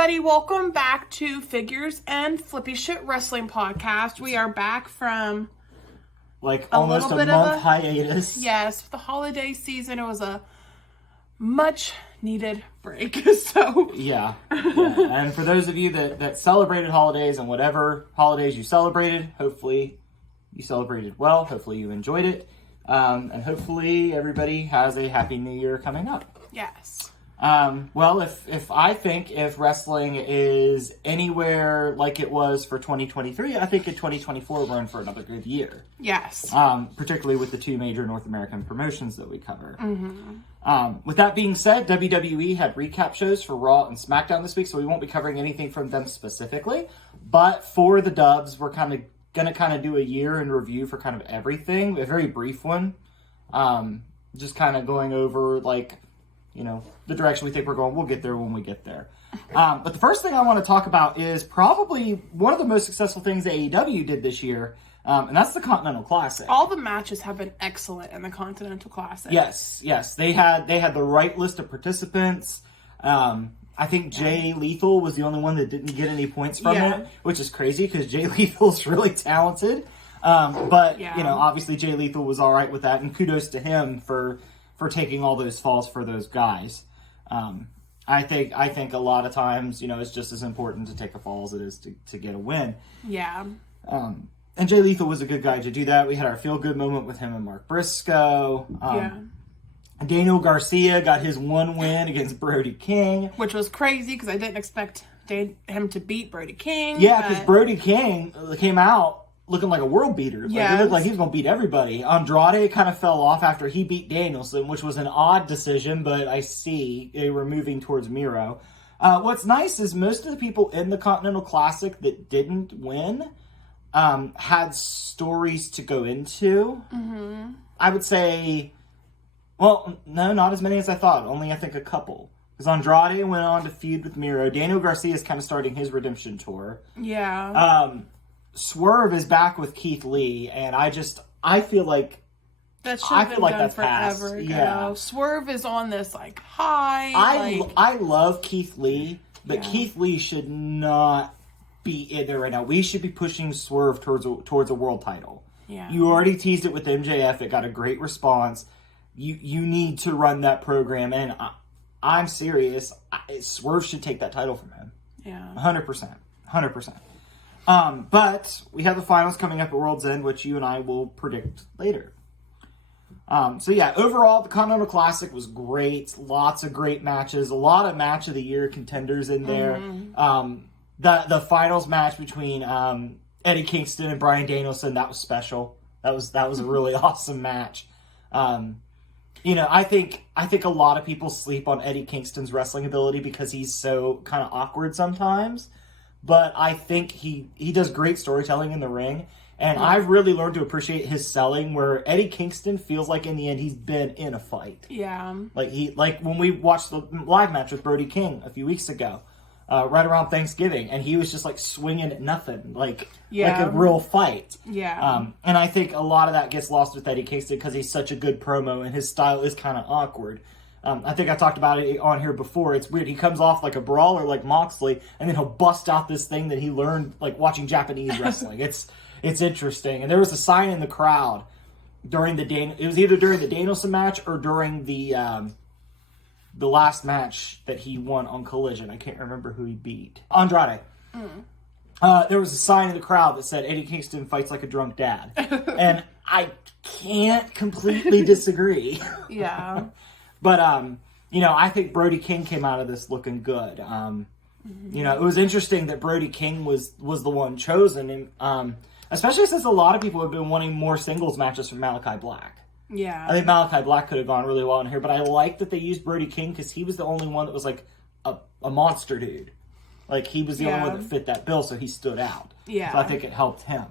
everybody, welcome back to Figures and Flippy Shit Wrestling Podcast. We are back from almost a month hiatus. Yes, the holiday season. It was a much needed break. So yeah. And for those of you that celebrated holidays and whatever holidays you celebrated, hopefully you celebrated well. Hopefully you enjoyed it. And hopefully everybody has a happy new year coming up. Yes. Well, if wrestling is anywhere like it was for 2023, I think in 2024 we're in for another good year. Yes. Particularly with the two major North American promotions that we cover. Mm-hmm. With that being said, WWE had recap shows for Raw and SmackDown this week, so we won't be covering anything from them specifically. But for the dubs, we're going to do a year in review for kind of everything, a very brief one. Just kind of going over, the direction we think we're going. We'll get there when we get there. But the first thing I want to talk about is probably one of the most successful things AEW did this year, and that's the Continental Classic. All the matches have been excellent in the Continental Classic. Yes. They had the right list of participants. I think Jay Lethal was the only one that didn't get any points from it, which is crazy because Jay Lethal's really talented. Obviously Jay Lethal was all right with that, and kudos to him for taking all those falls for those guys. I think a lot of times, it's just as important to take a fall as it is to get a win. Yeah. And Jay Lethal was a good guy to do that. We had our feel-good moment with him and Mark Briscoe. Daniel Garcia got his one win against Brody King. Which was crazy because I didn't expect him to beat Brody King. Yeah, because Brody King came out looking like a world beater. He looked like he was going to beat everybody. Andrade kind of fell off after he beat Danielson, which was an odd decision, but I see they were moving towards Miro. What's nice is most of the people in the Continental Classic that didn't win had stories to go into. Mm-hmm. I would say, well, no, not as many as I thought. Only, I think, a couple. Because Andrade went on to feud with Miro. Daniel Garcia is kind of starting his redemption tour. Yeah. Swerve is back with Keith Lee, and I feel like that should have been done forever ago. Yeah. Swerve is on this high. I love Keith Lee, but Keith Lee should not be in there right now. We should be pushing Swerve towards a world title. Yeah. You already teased it with MJF. It got a great response. You need to run that program, and I'm serious. Swerve should take that title from him. Yeah. 100%. But we have the finals coming up at World's End, which you and I will predict later. Overall, the Continental Classic was great. Lots of great matches. A lot of match of the year contenders in there. Mm-hmm. The finals match between Eddie Kingston and Bryan Danielson, that was special. That was a really awesome match. I think a lot of people sleep on Eddie Kingston's wrestling ability because he's so kind of awkward sometimes. But I think he does great storytelling in the ring. And I've really learned to appreciate his selling, where Eddie Kingston feels like in the end he's been in a fight. Yeah. Like when we watched the live match with Brody King a few weeks ago, right around Thanksgiving, and he was just swinging at nothing, like a real fight. Yeah. And I think a lot of that gets lost with Eddie Kingston because he's such a good promo and his style is kind of awkward. I think I talked about it on here before. It's weird. He comes off like a brawler like Moxley, and then he'll bust out this thing that he learned watching Japanese wrestling. It's interesting. And there was a sign in the crowd during it was either during the Danielson match or during the last match that he won on Collision. I can't remember who he beat. Andrade. There was a sign in the crowd that said Eddie Kingston fights like a drunk dad. And I can't completely disagree. Yeah. But, I think Brody King came out of this looking good. It was interesting that Brody King was the one chosen, and especially since a lot of people have been wanting more singles matches from Malachi Black. Yeah. I think Malachi Black could have gone really well in here, but I like that they used Brody King because he was the only one that was a monster dude. He was the only one that fit that bill, so he stood out. Yeah. So I think it helped him.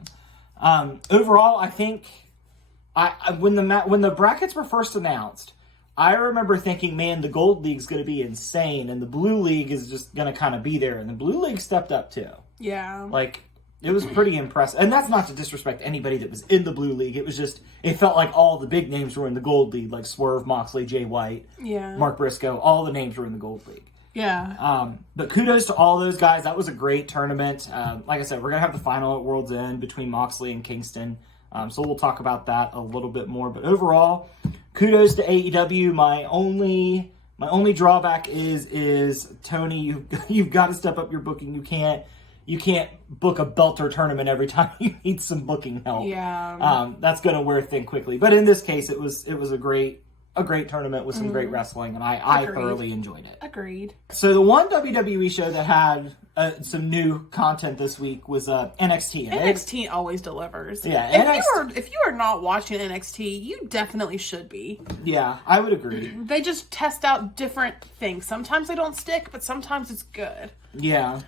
Overall, I think when the brackets were first announced, I remember thinking, man, the Gold League's going to be insane, and the Blue League is just going to kind of be there, and the Blue League stepped up too. Yeah. It was pretty impressive. And that's not to disrespect anybody that was in the Blue League. It was just, it felt like all the big names were in the Gold League, like Swerve, Moxley, Jay White, Mark Briscoe, all the names were in the Gold League. Yeah. But kudos to all those guys. That was a great tournament. Like I said, we're going to have the final at World's End between Moxley and Kingston. So we'll talk about that a little bit more. But overall, kudos to AEW. My only drawback is Tony, you've got to step up your booking. You can't book a belter tournament every time you need some booking help. Yeah. That's going to wear thin quickly. But in this case, it was a great tournament with some great wrestling, and I thoroughly enjoyed it. Agreed. So the one WWE show that had some new content this week was NXT. NXT always delivers. Yeah, if you are not watching NXT, you definitely should be. Yeah, I would agree. They just test out different things. Sometimes they don't stick, but sometimes it's good. Yeah.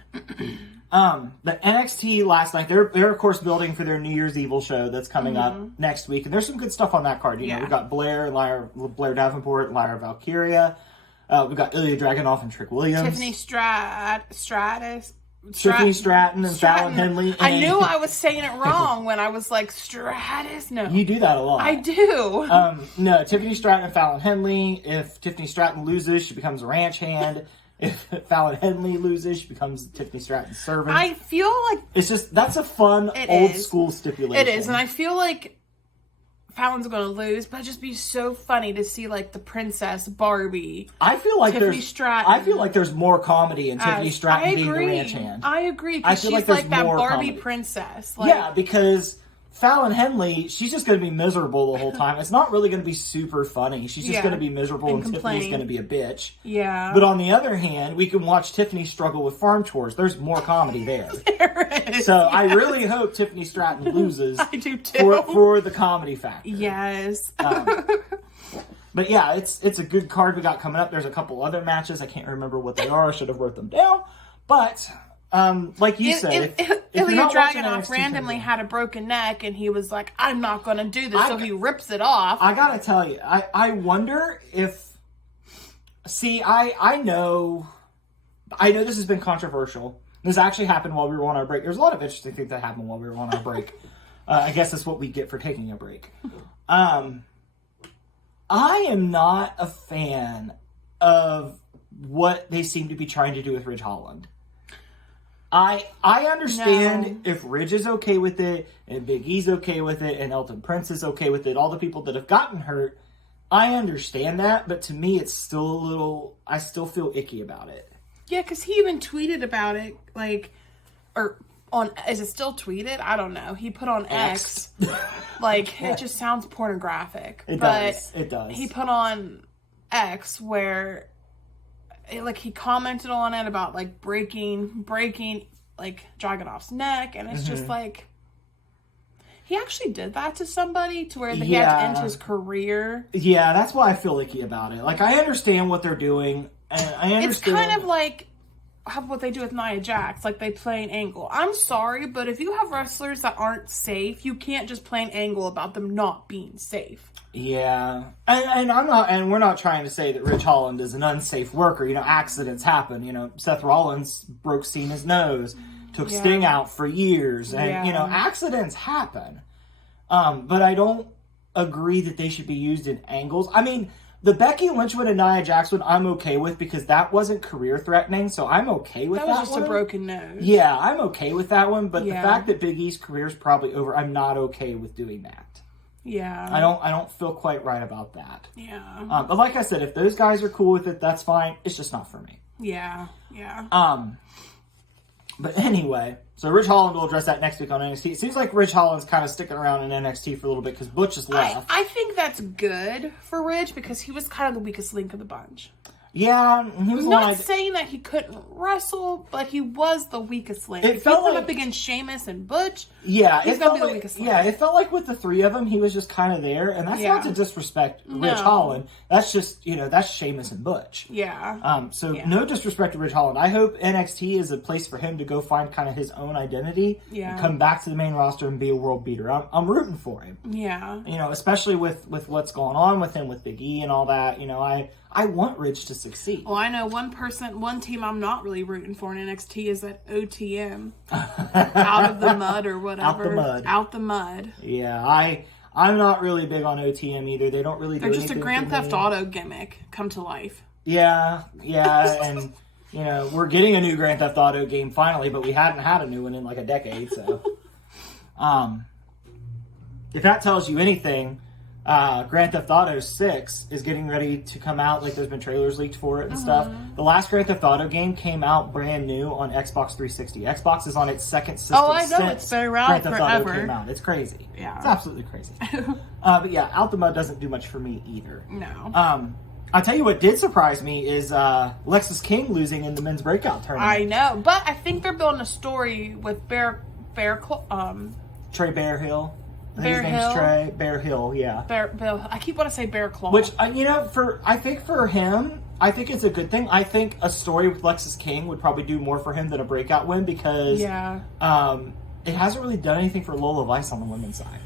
But NXT last night, they're of course building for their New Year's Evil show that's coming up next week, and there's some good stuff on that card. You know, we've got Blair Davenport, Lyra Valkyria. We've got Ilya Dragunov and Trick Williams. Tiffany Tiffany Stratton and Fallon Henley. I knew I was saying it wrong when I was like, Stratus? No. You do that a lot. I do. No, Tiffany Stratton and Fallon Henley. If Tiffany Stratton loses, she becomes a ranch hand. If Fallon Henley loses, she becomes Tiffany Stratton's servant. I feel like... It's just, that's a fun, old school stipulation. It is, and I feel like Fallon's going to lose, but it'd just be so funny to see, like, the Princess Barbie. I feel like Tiffany Stratton. I feel like there's more comedy in Tiffany Stratton being the ranch hand. I agree, because she's like that Barbie comedy. Princess. Like, yeah, because Fallon Henley, she's just going to be miserable the whole time. It's not really going to be super funny. She's just going to be miserable, and Tiffany's going to be a bitch. Yeah. But on the other hand, we can watch Tiffany struggle with farm chores. There's more comedy there. There is. So I really hope Tiffany Stratton loses. I do too. For the comedy factor. Yes. But yeah, it's a good card we got coming up. There's a couple other matches. I can't remember what they are. I should have wrote them down. But like you said, if Ilya Dragunov randomly had a broken neck and he was like, I'm not going to do this, so he rips it off. I gotta tell you, I wonder if... See, I know this has been controversial. This actually happened while we were on our break. There's a lot of interesting things that happened while we were on our break. I guess that's what we get for taking a break. I am not a fan of what they seem to be trying to do with Ridge Holland. I understand if Ridge is okay with it, and Big E's okay with it, and Elton Prince is okay with it, all the people that have gotten hurt, I understand that, but to me it's still a little, I still feel icky about it. Yeah, because he even tweeted about it, like, or on, is it still tweeted? I don't know. He put on X. Like, it just sounds pornographic. It does. He put on X where... like, he commented on it about, like, breaking, like, Dragunov's neck, and it's just, like, he actually did that to somebody to where he had to end his career. Yeah, that's why I feel icky about it. Like, I understand what they're doing, and I understand... It's kind of like what they do with Nia Jax, like, they play an angle. I'm sorry, but if you have wrestlers that aren't safe, you can't just play an angle about them not being safe. Yeah, and we're not trying to say that Ridge Holland is an unsafe worker. You know, accidents happen. You know, Seth Rollins broke Cena's nose, took Sting out for years, and you know, accidents happen. But I don't agree that they should be used in angles. I mean, the Becky Lynch one and Nia Jax one, I'm okay with because that wasn't career threatening, so I'm okay with that. That was just a broken nose. Yeah, I'm okay with that one. But the fact that Big E's career is probably over, I'm not okay with doing that. Yeah. I don't feel quite right about that. Yeah. But like I said, if those guys are cool with it, that's fine. It's just not for me. Yeah. Yeah. But anyway, so Ridge Holland will address that next week on NXT. It seems like Ridge Holland's kind of sticking around in NXT for a little bit because Butch is left. I think that's good for Ridge because he was kind of the weakest link of the bunch. Yeah, he was not saying that he couldn't wrestle, but he was the weakest link. If he went up against Sheamus and Butch, he's gonna be the weakest link. Yeah, it felt like with the three of them, he was just kind of there, and that's not to disrespect Ridge Holland. That's just that's Sheamus and Butch. Yeah. No disrespect to Ridge Holland. I hope NXT is a place for him to go find kind of his own identity, and come back to the main roster and be a world beater. I'm rooting for him. Yeah. You know, especially with what's going on with him with Big E and all that. You know, I want Ridge to succeed. Well, I know one team I'm not really rooting for in NXT is that OTM. Out of the mud or whatever. Out the mud. Yeah, I'm not really big on OTM either. They don't really do anything. They're just a Grand Theft Auto gimmick come to life. Yeah, and You know, we're getting a new Grand Theft Auto game finally, but we hadn't had a new one in like a decade. So, if that tells you anything, Grand Theft Auto 6 is getting ready to come out. Like, there's been trailers leaked for it and stuff. The last Grand Theft Auto game came out brand new on Xbox 360. Xbox is on its second system. Oh, I know. It's been around Grand Theft forever. Auto came out. It's crazy. Yeah. It's absolutely crazy. But yeah, Out the Mud doesn't do much for me either. No. I'll tell you what did surprise me is Lexus King losing in the men's breakout tournament. I know. But I think they're building a story with Trey Bearhill. I think his name's Trey Bear Hill, yeah. Bill. I keep wanting to say Bear Claw. Which, you know, I think for him, I think it's a good thing. I think a story with Lexus King would probably do more for him than a breakout win because it hasn't really done anything for Lola Vice on the women's side.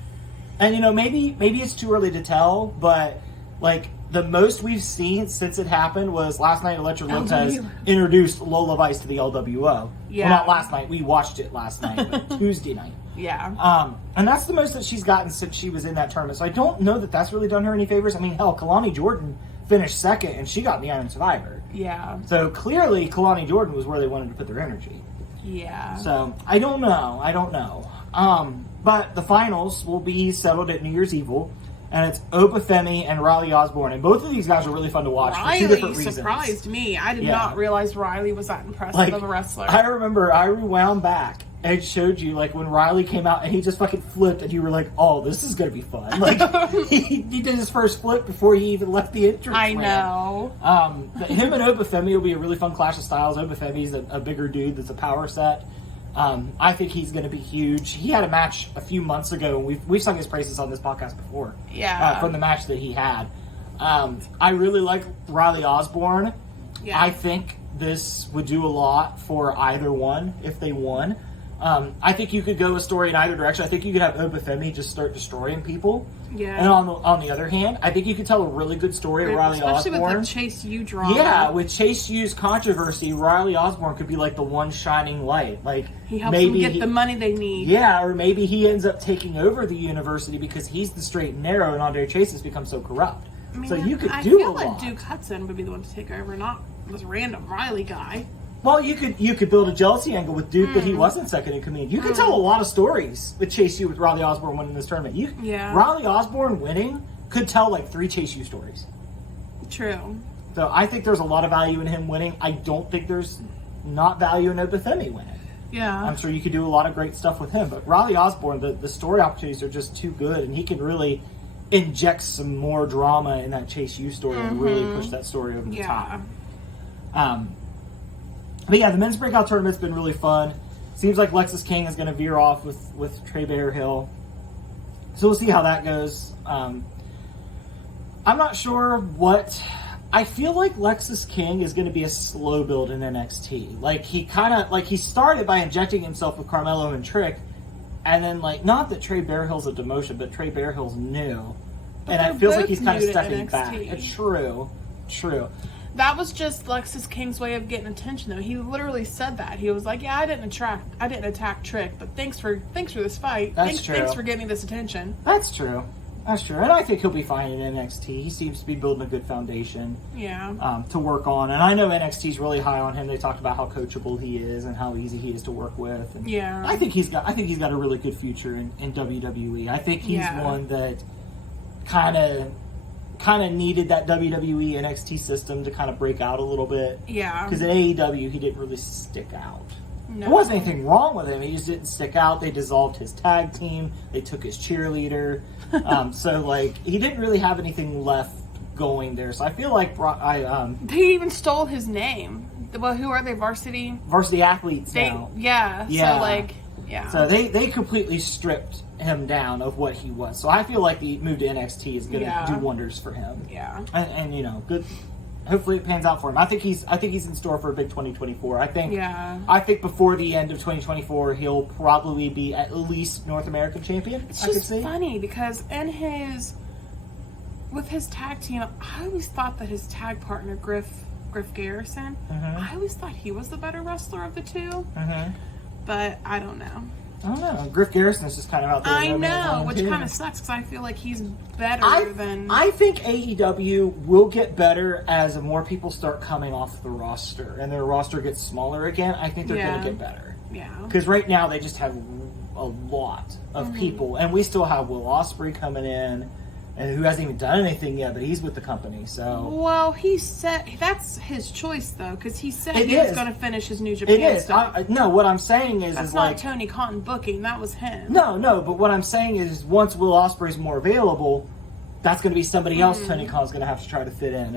And, you know, maybe it's too early to tell, but, like, the most we've seen since it happened was last night Electra Lopez introduced Lola Vice to the LWO. Yeah. Well, not last night. We watched it last night, but Tuesday night. Yeah. And that's the most that she's gotten since she was in that tournament. So I don't know that that's really done her any favors. I mean, hell, Kalani Jordan finished second, and she got the Iron Survivor. Yeah. So clearly, Kalani Jordan was where they wanted to put their energy. Yeah. So I don't know. But the finals will be settled at New Year's Evil, and it's Opa Femi and Riley Osborne, and both of these guys are really fun to watch for two different Riley reasons. surprised me. I did not realize Riley was that impressive Like, of a wrestler. I remember I rewound back and showed you, like, when Riley came out and he just fucking flipped, and you were like, oh, this is going to be fun. Like, he did his first flip before he even left the entrance. I know. But him and Opa Femi will be a really fun clash of styles. Opa Femi's a bigger dude that's a power set. I think he's going to be huge. He had a match a few months ago, and we've sung his praises on this podcast before. Yeah. From the match that he had. I really like Riley Osborne. Yeah. I think this would do a lot for either one if they won. I think you could go a story in either direction. I think you could have Opa Femi just start destroying people. Yeah. And on the other hand, I think you could tell a really good story of Riley Osborne. Especially with the Chase U drama. Yeah, with Chase U's controversy, Riley Osborne could be like the one shining light. Like, he helps them get the money they need. Yeah, or maybe he ends up taking over the university because he's the straight and narrow, and Andre Chase has become so corrupt. I mean, so you could I do feel a like lot. Duke Hudson would be the one to take over, not this random Riley guy. Well, you could build a jealousy angle with Duke, but he wasn't second in command. You could tell a lot of stories with Chase U with Riley Osborne winning this tournament. Riley Osborne winning could tell like 3 Chase U stories. True. So I think there's a lot of value in him winning. I don't think there's not value in Opa Femi winning. Yeah. I'm sure you could do a lot of great stuff with him. But Riley Osborne, the story opportunities are just too good, and he can really inject some more drama in that Chase U story and really push that story over the top. But yeah, the men's breakout tournament's been really fun. Seems like Lexus King is going to veer off with Trey Bearhill. So we'll see how that goes. I'm not sure what... I feel like Lexus King is going to be a slow build in NXT. Like, he started by injecting himself with Carmelo and Trick, and then, like, not that Trey Bearhill's a demotion, but Trey Bearhill's new. And it feels like he's kind of stepping back. True. That was just Lexus King's way of getting attention, though. He literally said that. He was like, "Yeah, I didn't attack Trick, but thanks for this fight. That's true. Thanks for getting me this attention." That's true. And I think he'll be fine in NXT. He seems to be building a good foundation. Yeah. To work on, and I know NXT's really high on him. They talked about how coachable he is and how easy he is to work with. And yeah. I think he's got a really good future in WWE. I think he's one that kind of needed that WWE NXT system to kind of break out a little bit. Yeah. Because at AEW, he didn't really stick out. No. There wasn't anything wrong with him. He just didn't stick out. They dissolved his tag team. They took his cheerleader. So, like, he didn't really have anything left going there. So I feel like they even stole his name. Well, who are they? Varsity athletes now. Yeah. So, like, yeah. So they completely stripped him down of what he was. So I feel like the move to NXT is going to do wonders for him. Yeah. And you know, good. Hopefully it pans out for him. I think he's in store for a big 2024. I think before the end of 2024 he'll probably be at least North American champion. It's just funny because with his tag team, I always thought that his tag partner Griff Garrison, I always thought he was the better wrestler of the two. But I don't know. I don't know. Griff Garrison's just kind of out there. I know, which kind of sucks because I feel like he's better than. I think AEW will get better as more people start coming off the roster and their roster gets smaller again. I think they're going to get better. Yeah. Because right now they just have a lot of people, and we still have Will Ospreay coming in, and who hasn't even done anything yet, but he's with the company. So well, he said that's his choice though, because he said he was going to finish his New Japan It is. stuff. No, what I'm saying that's is not like Tony Khan booking. That was him. No, but what I'm saying is once Will Ospreay's more available, that's going to be somebody else Tony Khan's going to have to try to fit in.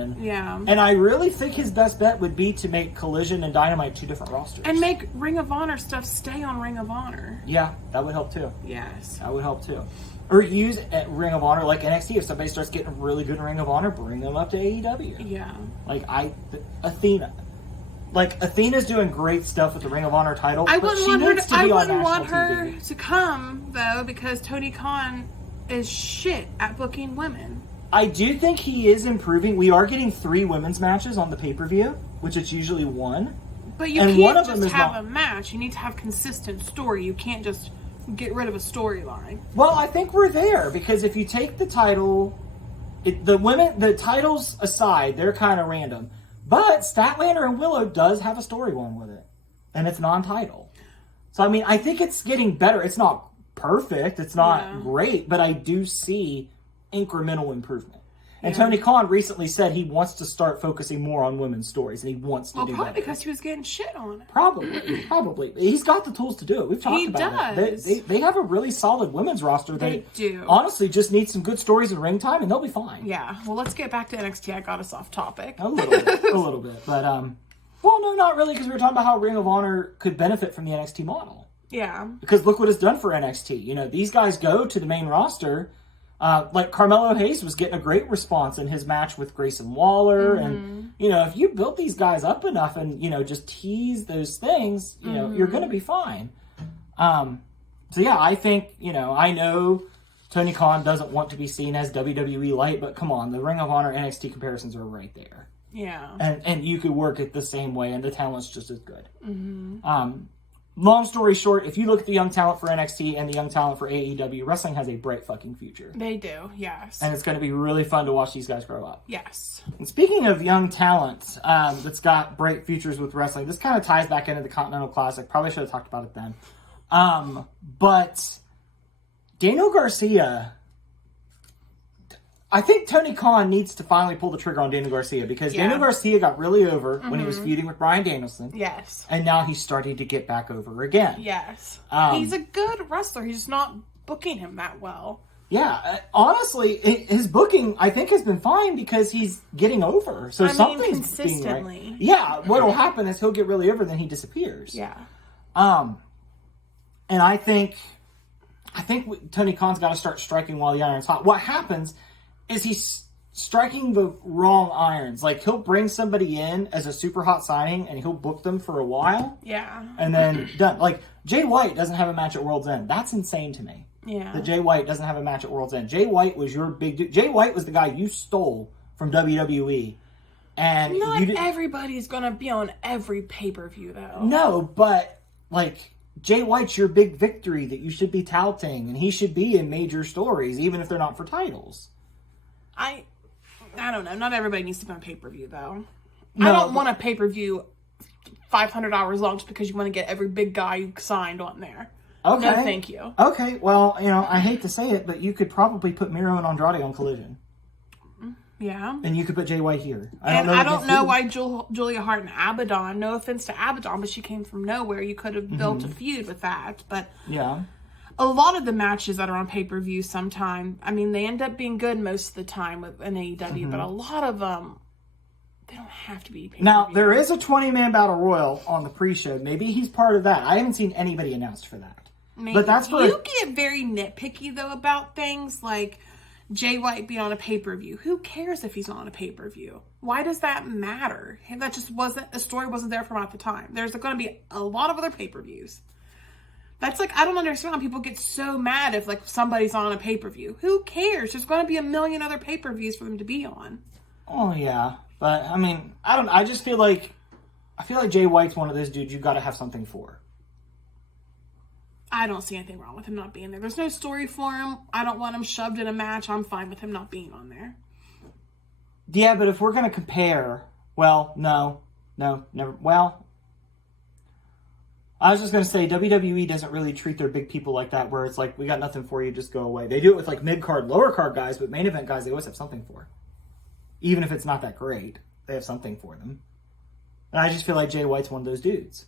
And I really think his best bet would be to make Collision and Dynamite 2 different rosters. And make Ring of Honor stuff stay on Ring of Honor. Yeah, that would help too. Yes. That would help too. Or use Ring of Honor like NXT. If somebody starts getting really good in Ring of Honor, bring them up to AEW. Yeah. Like Athena. Like Athena's doing great stuff with the Ring of Honor title. I but wouldn't want her TV. to come though, because Tony Khan is shit at booking women. I do think he is improving. We are getting 3 women's matches on the pay-per-view, which it's usually 1. But you can't just have a match. You need to have consistent story. You can't just get rid of a storyline. Well, I think we're there, because if you take the title, the titles aside, they're kind of random. But Statlander and Willow does have a storyline with it, and it's non-title. So, I mean, I think it's getting better. It's not perfect. It's not great, but I do see incremental improvement. And Tony Khan recently said he wants to start focusing more on women's stories, and he wants to do that. Probably because he was getting shit on it. Probably. He's got the tools to do it. We've talked about it. They have a really solid women's roster. They do. Honestly, just need some good stories and ring time, and they'll be fine. Yeah. Well, let's get back to NXT. I got us off topic. A little bit. But, well, no, not really, because we were talking about how Ring of Honor could benefit from the NXT model. Yeah. Because look what it's done for NXT. You know, these guys go to the main roster. Like Carmelo Hayes was getting a great response in his match with Grayson Waller. And, you know, if you build these guys up enough and, you know, just tease those things, you know, you're going to be fine. So, yeah, I think, you know, I know Tony Khan doesn't want to be seen as WWE light, but come on, the Ring of Honor NXT comparisons are right there. Yeah. And you could work it the same way, and the talent's just as good. Long story short, if you look at the young talent for NXT and the young talent for AEW, wrestling has a bright fucking future. They do, yes. And it's going to be really fun to watch these guys grow up. Yes. And speaking of young talent that's got bright futures with wrestling, this kind of ties back into the Continental Classic. Probably should have talked about it then. But Daniel Garcia, I think Tony Khan needs to finally pull the trigger on Daniel Garcia, because Daniel Garcia got really over when he was feuding with Bryan Danielson. Yes. And now he's starting to get back over again. Yes. He's a good wrestler. He's just not booking him that well. Yeah. Honestly, his booking, I think, has been fine because he's getting over. So something's consistently. Being right. Yeah. What'll happen is he'll get really over, then he disappears. Yeah. And I think Tony Khan's got to start striking while the iron's hot. What happens is he's striking the wrong irons. Like, he'll bring somebody in as a super hot signing, and he'll book them for a while. Yeah. And then done. Like, Jay White doesn't have a match at World's End. That's insane to me. Yeah. That Jay White doesn't have a match at World's End. Jay White was your big dude. Jay White was the guy you stole from WWE. And not everybody's going to be on every pay-per-view, though. No, but, like, Jay White's your big victory that you should be touting, and he should be in major stories, even if they're not for titles. I don't know. Not everybody needs to be on pay-per-view, though. No, I don't want a pay-per-view 500 hours long just because you want to get every big guy you signed on there. Okay. No, thank you. Okay, well, you know, I hate to say it, but you could probably put Miro and Andrade on Collision. Yeah. And you could put Jay White here. I don't know why Julia Hart and Abaddon, no offense to Abaddon, but she came from nowhere. You could have built a feud with that. But yeah. A lot of the matches that are on pay-per-view sometime, I mean, they end up being good most of the time with an AEW, but a lot of them, they don't have to be pay-per-view. Now, there is a 20-man battle royal on the pre-show. Maybe he's part of that. I haven't seen anybody announced for that. Maybe. But that's for You get very nitpicky, though, about things like Jay White being on a pay-per-view. Who cares if he's on a pay-per-view? Why does that matter? That just wasn't, the story wasn't there from at the time. There's going to be a lot of other pay-per-views. That's like, I don't understand how people get so mad if, like, somebody's on a pay-per-view. Who cares? There's going to be a million other pay-per-views for them to be on. Oh, yeah. But, I mean, I just feel like Jay White's one of those dudes you got to have something for. I don't see anything wrong with him not being there. There's no story for him. I don't want him shoved in a match. I'm fine with him not being on there. Yeah, but if we're going to compare, no, never. Well, I was just going to say WWE doesn't really treat their big people like that, where it's like, we got nothing for you, just go away. They do it with like mid-card, lower-card guys, but main event guys, they always have something for. Even if it's not that great, they have something for them. And I just feel like Jay White's one of those dudes.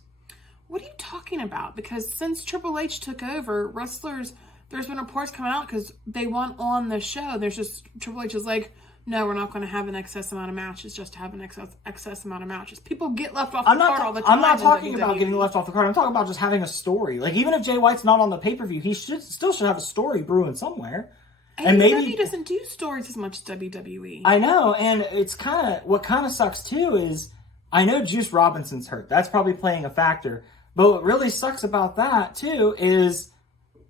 What are you talking about? Because since Triple H took over, wrestlers, there's been reports coming out because they want on the show. There's just, Triple H is like, no, we're not going to have an excess amount of matches just to have an excess amount of matches. People get left off the card all the time. I'm not talking about getting left off the card. I'm talking about just having a story. Like, even if Jay White's not on the pay-per-view, he still should have a story brewing somewhere. And maybe doesn't do stories as much as WWE. I know, and it's what kind of sucks too is, I know Juice Robinson's hurt. That's probably playing a factor. But what really sucks about that, too, is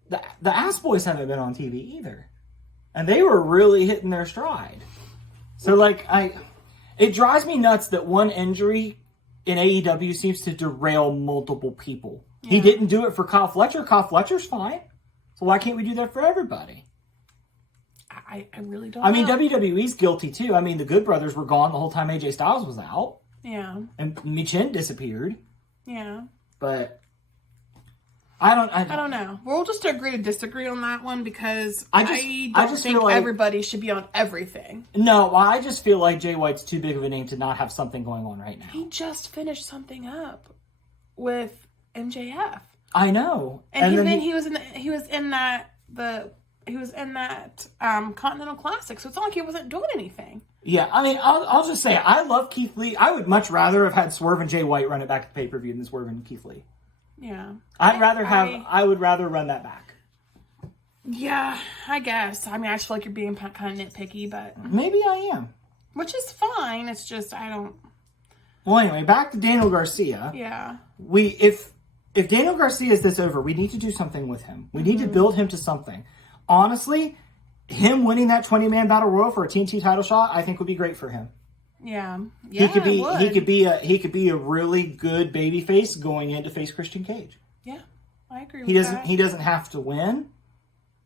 the Ass Boys haven't been on TV either. And they were really hitting their stride. So, like, it drives me nuts that one injury in AEW seems to derail multiple people. Yeah. He didn't do it for Kyle Fletcher. Kyle Fletcher's fine. So why can't we do that for everybody? I really don't know. I mean, WWE's guilty, too. I mean, the Good Brothers were gone the whole time AJ Styles was out. Yeah. And Michin disappeared. Yeah. But I don't know. We'll just agree to disagree on that one because I don't think feel like everybody should be on everything. No, I just feel like Jay White's too big of a name to not have something going on right now. He just finished something up with MJF. I know. And then he was in that Continental Classic, so it's not like he wasn't doing anything. Yeah, I mean, I'll just say, I love Keith Lee. I would much rather have had Swerve and Jay White run it back at the pay-per-view than Swerve and Keith Lee. Yeah. I would rather run that back. Yeah, I guess. I mean, I just feel like you're being kind of nitpicky, but... Maybe I am. Which is fine, it's just, I don't... Well, anyway, back to Daniel Garcia. Yeah. If Daniel Garcia is this over, we need to do something with him. We need to build him to something. Honestly, him winning that 20-man battle royal for a TNT title shot, I think would be great for him. Yeah. He could be a really good babyface going in to face Christian Cage. Yeah, I agree with that. He doesn't have to win,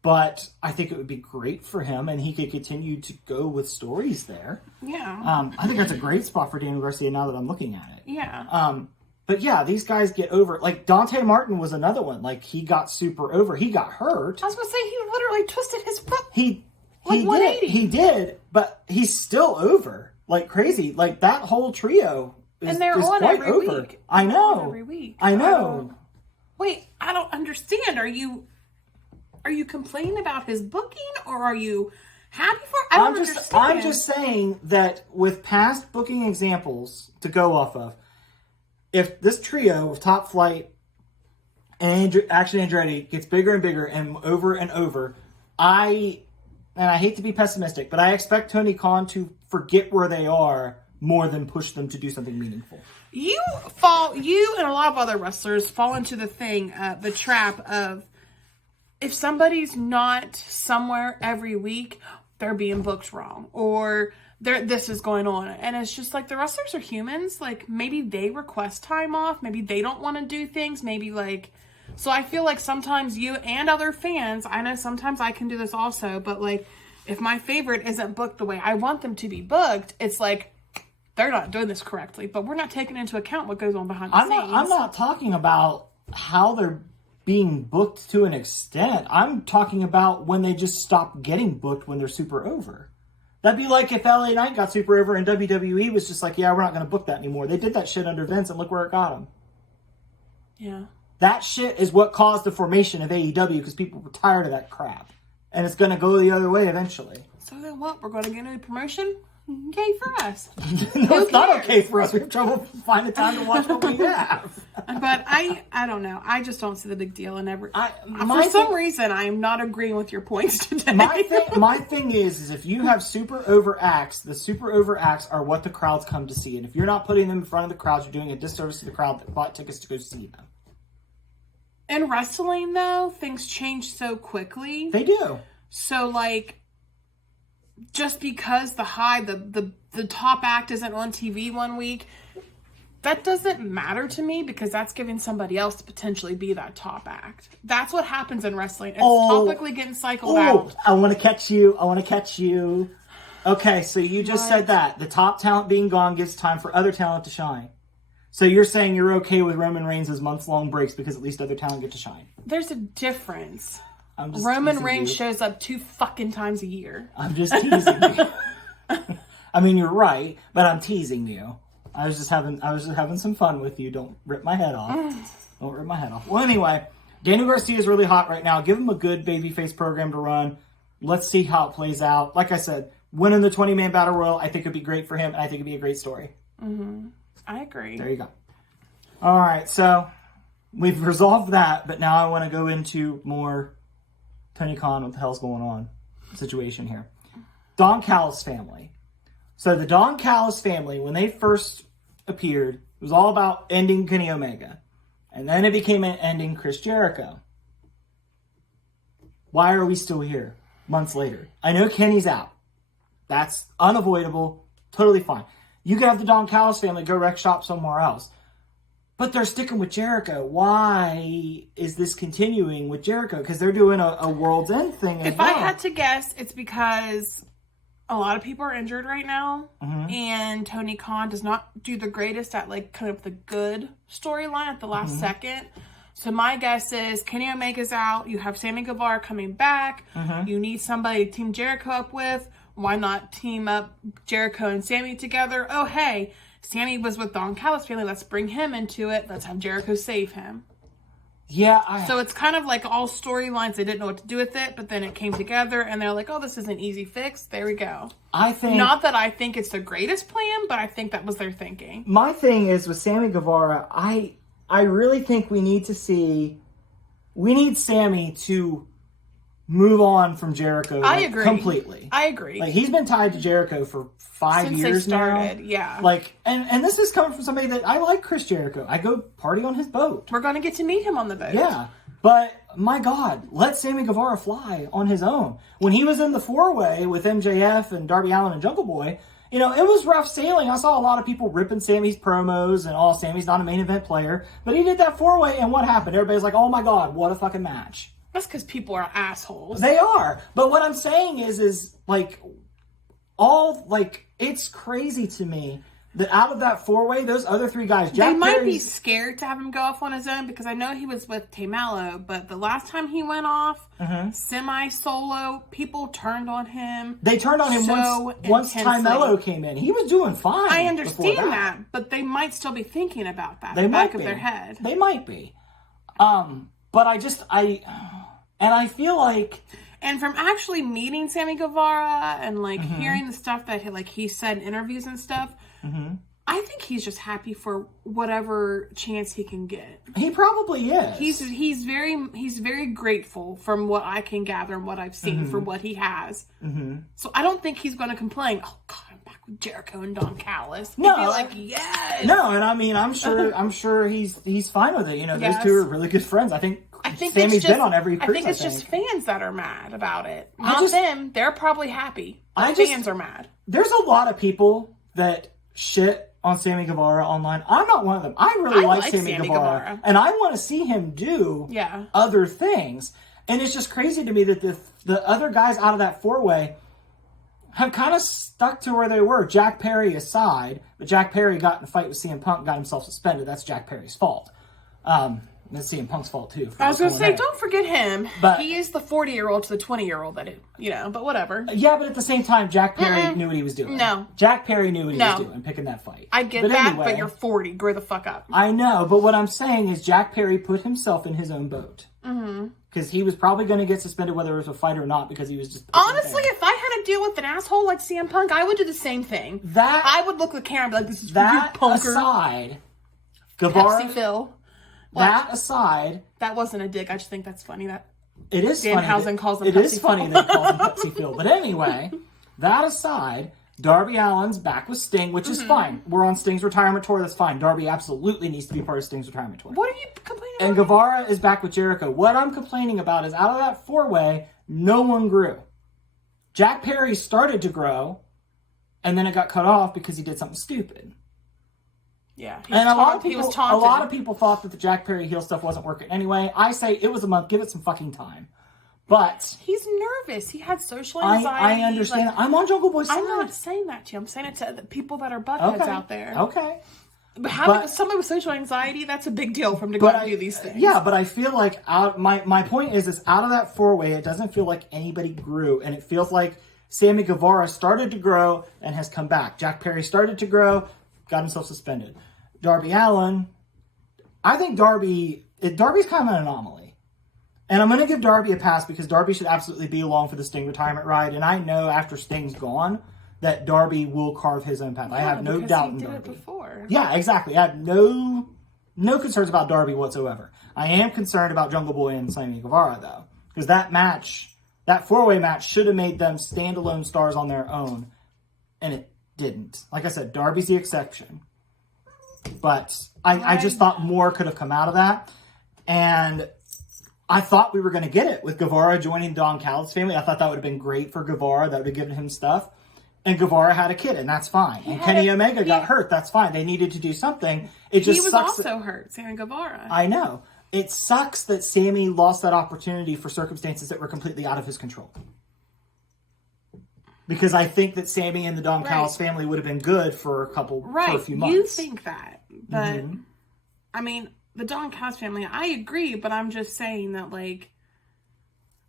but I think it would be great for him, and he could continue to go with stories there. Yeah. I think that's a great spot for Daniel Garcia now that I'm looking at it. Yeah. But yeah, these guys get over. Like, Dante Martin was another one. Like, he got super over. He got hurt. I was going to say, he literally twisted his foot. He did, but he's still over. Like crazy. Like, that whole trio is on quite every over. week. I know. Every week. I know. Wait, I don't understand. Are you complaining about his booking, or are you happy for it? I don't understand. I'm just saying that with past booking examples to go off of, if this trio of Top Flight and Action Andretti gets bigger and bigger and over, I hate to be pessimistic, but I expect Tony Khan to forget where they are more than push them to do something meaningful. You and a lot of other wrestlers fall into the trap of, if somebody's not somewhere every week, they're being booked wrong, or this is going on. And it's just like, the wrestlers are humans. Like, maybe they request time off. Maybe they don't want to do things. Maybe like, so I feel like sometimes you and other fans, I know sometimes I can do this also, but like, if my favorite isn't booked the way I want them to be booked, it's like, they're not doing this correctly, but we're not taking into account what goes on behind the scenes. I'm not talking about how they're being booked to an extent. I'm talking about when they just stop getting booked when they're super over. That'd be like if LA Knight got super over and WWE was just like, yeah, we're not going to book that anymore. They did that shit under Vince, and look where it got them. Yeah. That shit is what caused the formation of AEW, because people were tired of that crap. And it's going to go the other way eventually. So then what? We're going to get a new promotion? Okay for us. No, it's not okay for us. We have trouble finding time to watch what we have. But I don't know. I just don't see the big deal in for some reason, I am not agreeing with your points today. My thing is if you have super over acts, the super over acts are what the crowds come to see. And if you're not putting them in front of the crowds, you're doing a disservice to the crowd that bought tickets to go see them. In wrestling, though, things change so quickly. They do. So, like, just because the top act isn't on TV one week, that doesn't matter to me because that's giving somebody else to potentially be that top act. That's what happens in wrestling. It's topically getting cycled out. I want to catch you. Okay, so you just said that. The top talent being gone gives time for other talent to shine. So you're saying you're okay with Roman Reigns' months-long breaks because at least other talent get to shine. There's a difference. Roman Reigns shows up 2 fucking times a year. I'm just teasing you. I mean, you're right, but I'm teasing you. I was just having some fun with you. Don't rip my head off. Don't rip my head off. Well, anyway, Daniel Garcia is really hot right now. Give him a good babyface program to run. Let's see how it plays out. Like I said, winning the 20-man battle royal, I think it'd be great for him, and I think it'd be a great story. Mm-hmm. I agree. There you go. All right, so we've resolved that, but now I want to go into more Tony Khan, what the hell's going on situation here. Don Callis family. So the Don Callis family, when they first appeared, it was all about ending Kenny Omega. And then it became ending Chris Jericho. Why are we still here months later? I know Kenny's out. That's unavoidable. Totally fine. You could have the Don Callis family go wreck shop somewhere else. But they're sticking with Jericho. Why is this continuing with Jericho? Because they're doing a World's End thing as well. If I had to guess, it's because a lot of people are injured right now. Mm-hmm. And Tony Khan does not do the greatest at like kind of the good storyline at the last second. So my guess is Kenny Omega's out. You have Sammy Guevara coming back. You need somebody to team Jericho up with. Why not team up Jericho and Sammy together? Oh, hey, Sammy was with Don Callis' family. Let's bring him into it. Let's have Jericho save him. Yeah. So it's kind of like all storylines. They didn't know what to do with it, but then it came together and they're like, oh, this is an easy fix. There we go. Not that I think it's the greatest plan, but I think that was their thinking. My thing is with Sammy Guevara, I really think we need Sammy to move on from Jericho. I agree. Completely. I agree. Like, he's been tied to Jericho for 5 Since years they started, now. yeah. Like, and this is coming from somebody that I like Chris Jericho. I go party on his boat. We're going to get to meet him on the boat. Yeah. But, my God, let Sammy Guevara fly on his own. When he was in the 4-way with MJF and Darby Allin and Jungle Boy, you know, it was rough sailing. I saw a lot of people ripping Sammy's promos and, Sammy's not a main event player. But he did that 4-way, and what happened? Everybody's like, oh my God, what a fucking match. That's because people are assholes. They are. But what I'm saying is it's crazy to me that out of that 4-way, those other 3 guys, they might be scared to have him go off on his own because I know he was with Tamalo, but the last time he went off, semi-solo, people turned on him. They turned on him once Tamalo came in. He was doing fine. I understand that, but they might still be thinking about that in the back of their head. They might be. But I feel like... And from actually meeting Sammy Guevara and, hearing the stuff that he said in interviews and stuff, I think he's just happy for whatever chance he can get. He probably is. He's very grateful from what I can gather and what I've seen for what he has. So I don't think he's going to complain, oh, God, I'm back with Jericho and Don Callis. No. He'd be like, yes! No, and I mean, I'm sure he's fine with it. You know, those two are really good friends. I think Sammy's been on every cruise. I think it's just fans that are mad about it. Not them. They're probably happy. Fans are mad. There's a lot of people that shit on Sammy Guevara online. I'm not one of them. I really like Sammy Guevara. And I want to see him do other things. And it's just crazy to me that the other guys out of that 4-way have kind of stuck to where they were. Jack Perry aside, but Jack Perry got in a fight with CM Punk, got himself suspended. That's Jack Perry's fault. That's CM Punk's fault, too. I was going to say, don't forget him. But he is the 40-year-old to the 20-year-old but whatever. Yeah, but at the same time, Jack Perry knew what he was doing. No. Jack Perry knew what he was doing, picking that fight. I get that, but you're 40. Grow the fuck up. I know, but what I'm saying is Jack Perry put himself in his own boat. Because he was probably going to get suspended whether it was a fight or not because he was just... Honestly, if I had to deal with an asshole like CM Punk, I would do the same thing. I would look at the camera and be like, this is for you, punker. That aside, Guevara... Pepsi Phil. That aside... That wasn't a dig. I just think that's funny that... It is Dan funny. Housen calls him It Pepsi is funny that he calls him Pepsi Phil. But anyway, that aside, Darby Allin's back with Sting, which is fine. We're on Sting's retirement tour. That's fine. Darby absolutely needs to be part of Sting's retirement tour. What are you complaining about? And Guevara is back with Jericho. What I'm complaining about is out of that 4-way, no one grew. Jack Perry started to grow, and then it got cut off because he did something stupid. Yeah. And a lot taunted. of people thought that the Jack Perry heel stuff wasn't working anyway. I say it was a month. Give it some fucking time. But he's nervous. He had social anxiety. I understand. Like, I'm on Jungle Boy's side. I'm not saying that to you. I'm saying it to the people that are buttheads out there. Okay. But having somebody with social anxiety, that's a big deal for him to go and do these things. Yeah, but I feel like my point is out of that 4-way, it doesn't feel like anybody grew, and it feels like Sammy Guevara started to grow and has come back. Jack Perry started to grow, got himself suspended. Darby Allin, I think Darby's kind of an anomaly. And I'm going to give Darby a pass because Darby should absolutely be along for the Sting retirement ride, and I know after Sting's gone that Darby will carve his own path. I have no doubt in Darby. He did it before. Yeah, exactly. I have no concerns about Darby whatsoever. I am concerned about Jungle Boy and Sammy Guevara, though. Because that 4-way match, should have made them standalone stars on their own. And it didn't. Like I said, Darby's the exception. But I just thought more could have come out of that. And I thought we were going to get it with Guevara joining Don Callis' family. I thought that would have been great for Guevara. That would have given him stuff. And Guevara had a kid, and that's fine. And Kenny Omega got hurt. That's fine. They needed to do something. He was also hurt, Sammy Guevara. I know. It sucks that Sammy lost that opportunity for circumstances that were completely out of his control. Because I think that Sammy and the Don Callis family would have been good for a few months. You think that. But, I mean, the Don Callis family, I agree, but I'm just saying that, like,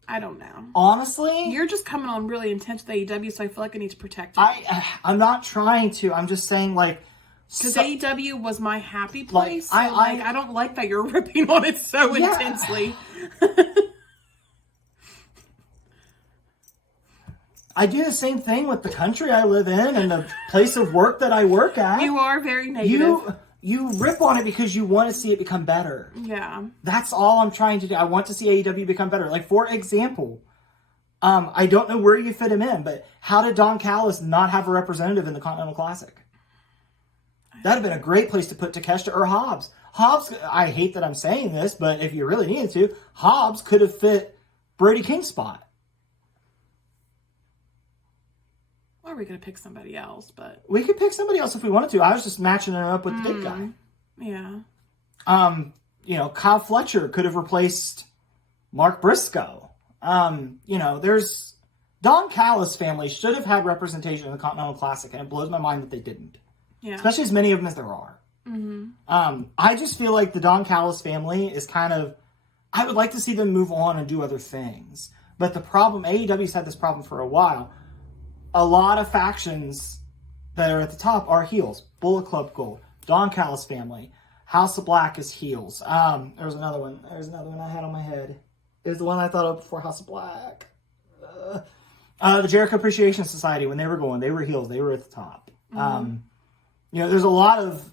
I don't know. Honestly, you're just coming on really intense with AEW, so I feel like I need to protect it. I'm not trying to. I'm just saying, like, because AEW was my happy place. I don't like that you're ripping on it so intensely. I do the same thing with the country I live in and the place of work that I work at. You are very negative. You rip on it because you want to see it become better. Yeah. That's all I'm trying to do. I want to see AEW become better. Like, for example, I don't know where you fit him in, but how did Don Callis not have a representative in the Continental Classic? That'd have been a great place to put Takeshita or Hobbs. Hobbs, I hate that I'm saying this, but if you really needed to, Hobbs could have fit Brody King's spot. Or we could have picked somebody else, but... We could pick somebody else if we wanted to. I was just matching it up with the big guy. Yeah. Kyle Fletcher could have replaced Mark Briscoe. There's... Don Callis' family should have had representation in the Continental Classic, and it blows my mind that they didn't. Yeah. Especially as many of them as there are. I just feel like the Don Callis family is kind of... I would like to see them move on and do other things. But the problem... AEW's had this problem for a while. A lot of factions that are at the top are heels. Bullet Club Gold, Don Callis family, House of Black is heels. There's another one I had on my head. It was the one I thought of before House of Black. The Jericho Appreciation Society, when they were going, they were heels. They were at the top. There's a lot of...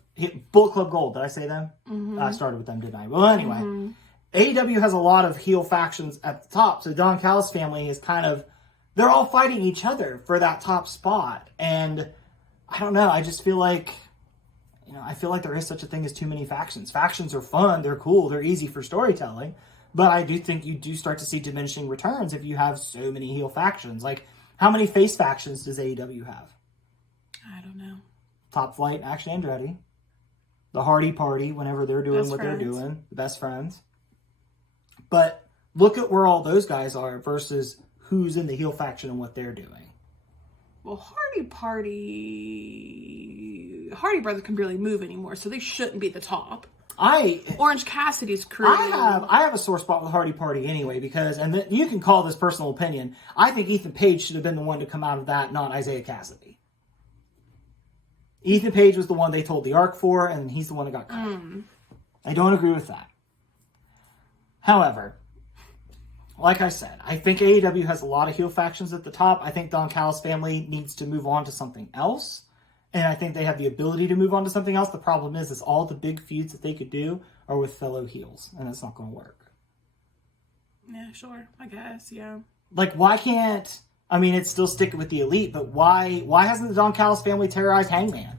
Bullet Club Gold, did I say them? I started with them, didn't I? Well, anyway. AEW has a lot of heel factions at the top, so Don Callis family is kind of... They're all fighting each other for that top spot. And I don't know. I just feel like, I feel like there is such a thing as too many factions. Factions are fun. They're cool. They're easy for storytelling. But I do think you do start to see diminishing returns if you have so many heel factions. Like, how many face factions does AEW have? I don't know. Top Flight, Action Andretti. The Hardy Party, whenever they're doing they're doing. The Best Friends. But look at where all those guys are versus... who's in the heel faction and what they're doing. Well, Hardy Brothers can barely move anymore, so they shouldn't be the top. Orange Cassidy's crew. I have a sore spot with Hardy Party anyway, because, and you can call this personal opinion, I think Ethan Page should have been the one to come out of that, not Isaiah Cassidy. Ethan Page was the one they told the arc for, and he's the one that got cut. I don't agree with that. However, like I said, I think AEW has a lot of heel factions at the top. I think Don Callis' family needs to move on to something else. And I think they have the ability to move on to something else. The problem is all the big feuds that they could do are with fellow heels. And it's not going to work. Yeah, sure. I guess, yeah. Like, why can't... I mean, it's still sticking with the Elite, but why hasn't the Don Callis family terrorized Hangman?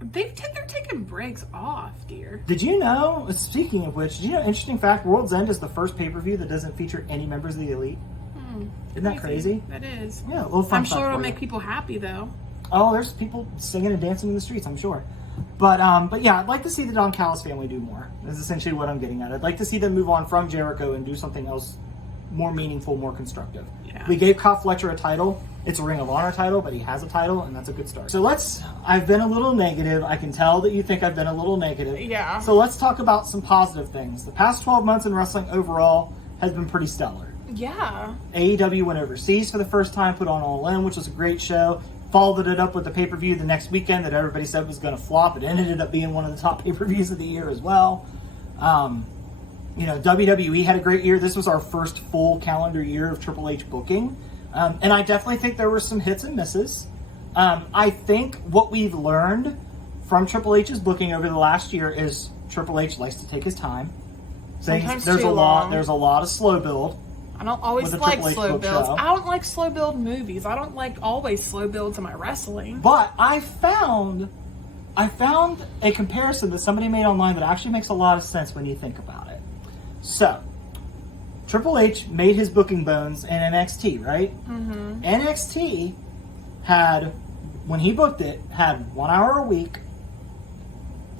They're taking breaks off, dear. Did you know, speaking of which, did you know, interesting fact, World's End is the first pay-per-view that doesn't feature any members of the Elite? Isn't that crazy? That is. Yeah, a little fun I'm fact sure it'll for make you. people happy, though. Oh, there's people singing and dancing in the streets, I'm sure. But yeah, I'd like to see the Don Callis family do more. Is essentially what I'm getting at. I'd like to see them move on from Jericho and do something else more meaningful, more constructive. Yeah. We gave Kyle Fletcher a title. It's a Ring of Honor title, but he has a title, and that's a good start. So I've been a little negative. I can tell that you think I've been a little negative. Yeah. So let's talk about some positive things. The past 12 months in wrestling overall has been pretty stellar. Yeah. AEW went overseas for the first time, put on All In, which was a great show. Followed it up with the pay-per-view the next weekend that everybody said was going to flop. It ended up being one of the top pay-per-views of the year as well. WWE had a great year. This was our first full calendar year of Triple H booking. And I definitely think there were some hits and misses. I think what we've learned from Triple H's booking over the last year is Triple H likes to take his time. Sometimes there's too a lot. long. There's a lot of slow build. I don't always with a like Triple H slow book builds. show. I don't like slow build movies. I don't like always slow builds in my wrestling. But I found a comparison that somebody made online that actually makes a lot of sense when you think about it. So, Triple H made his booking bones in NXT, right? Mm-hmm. NXT had, when he booked it, had 1 hour a week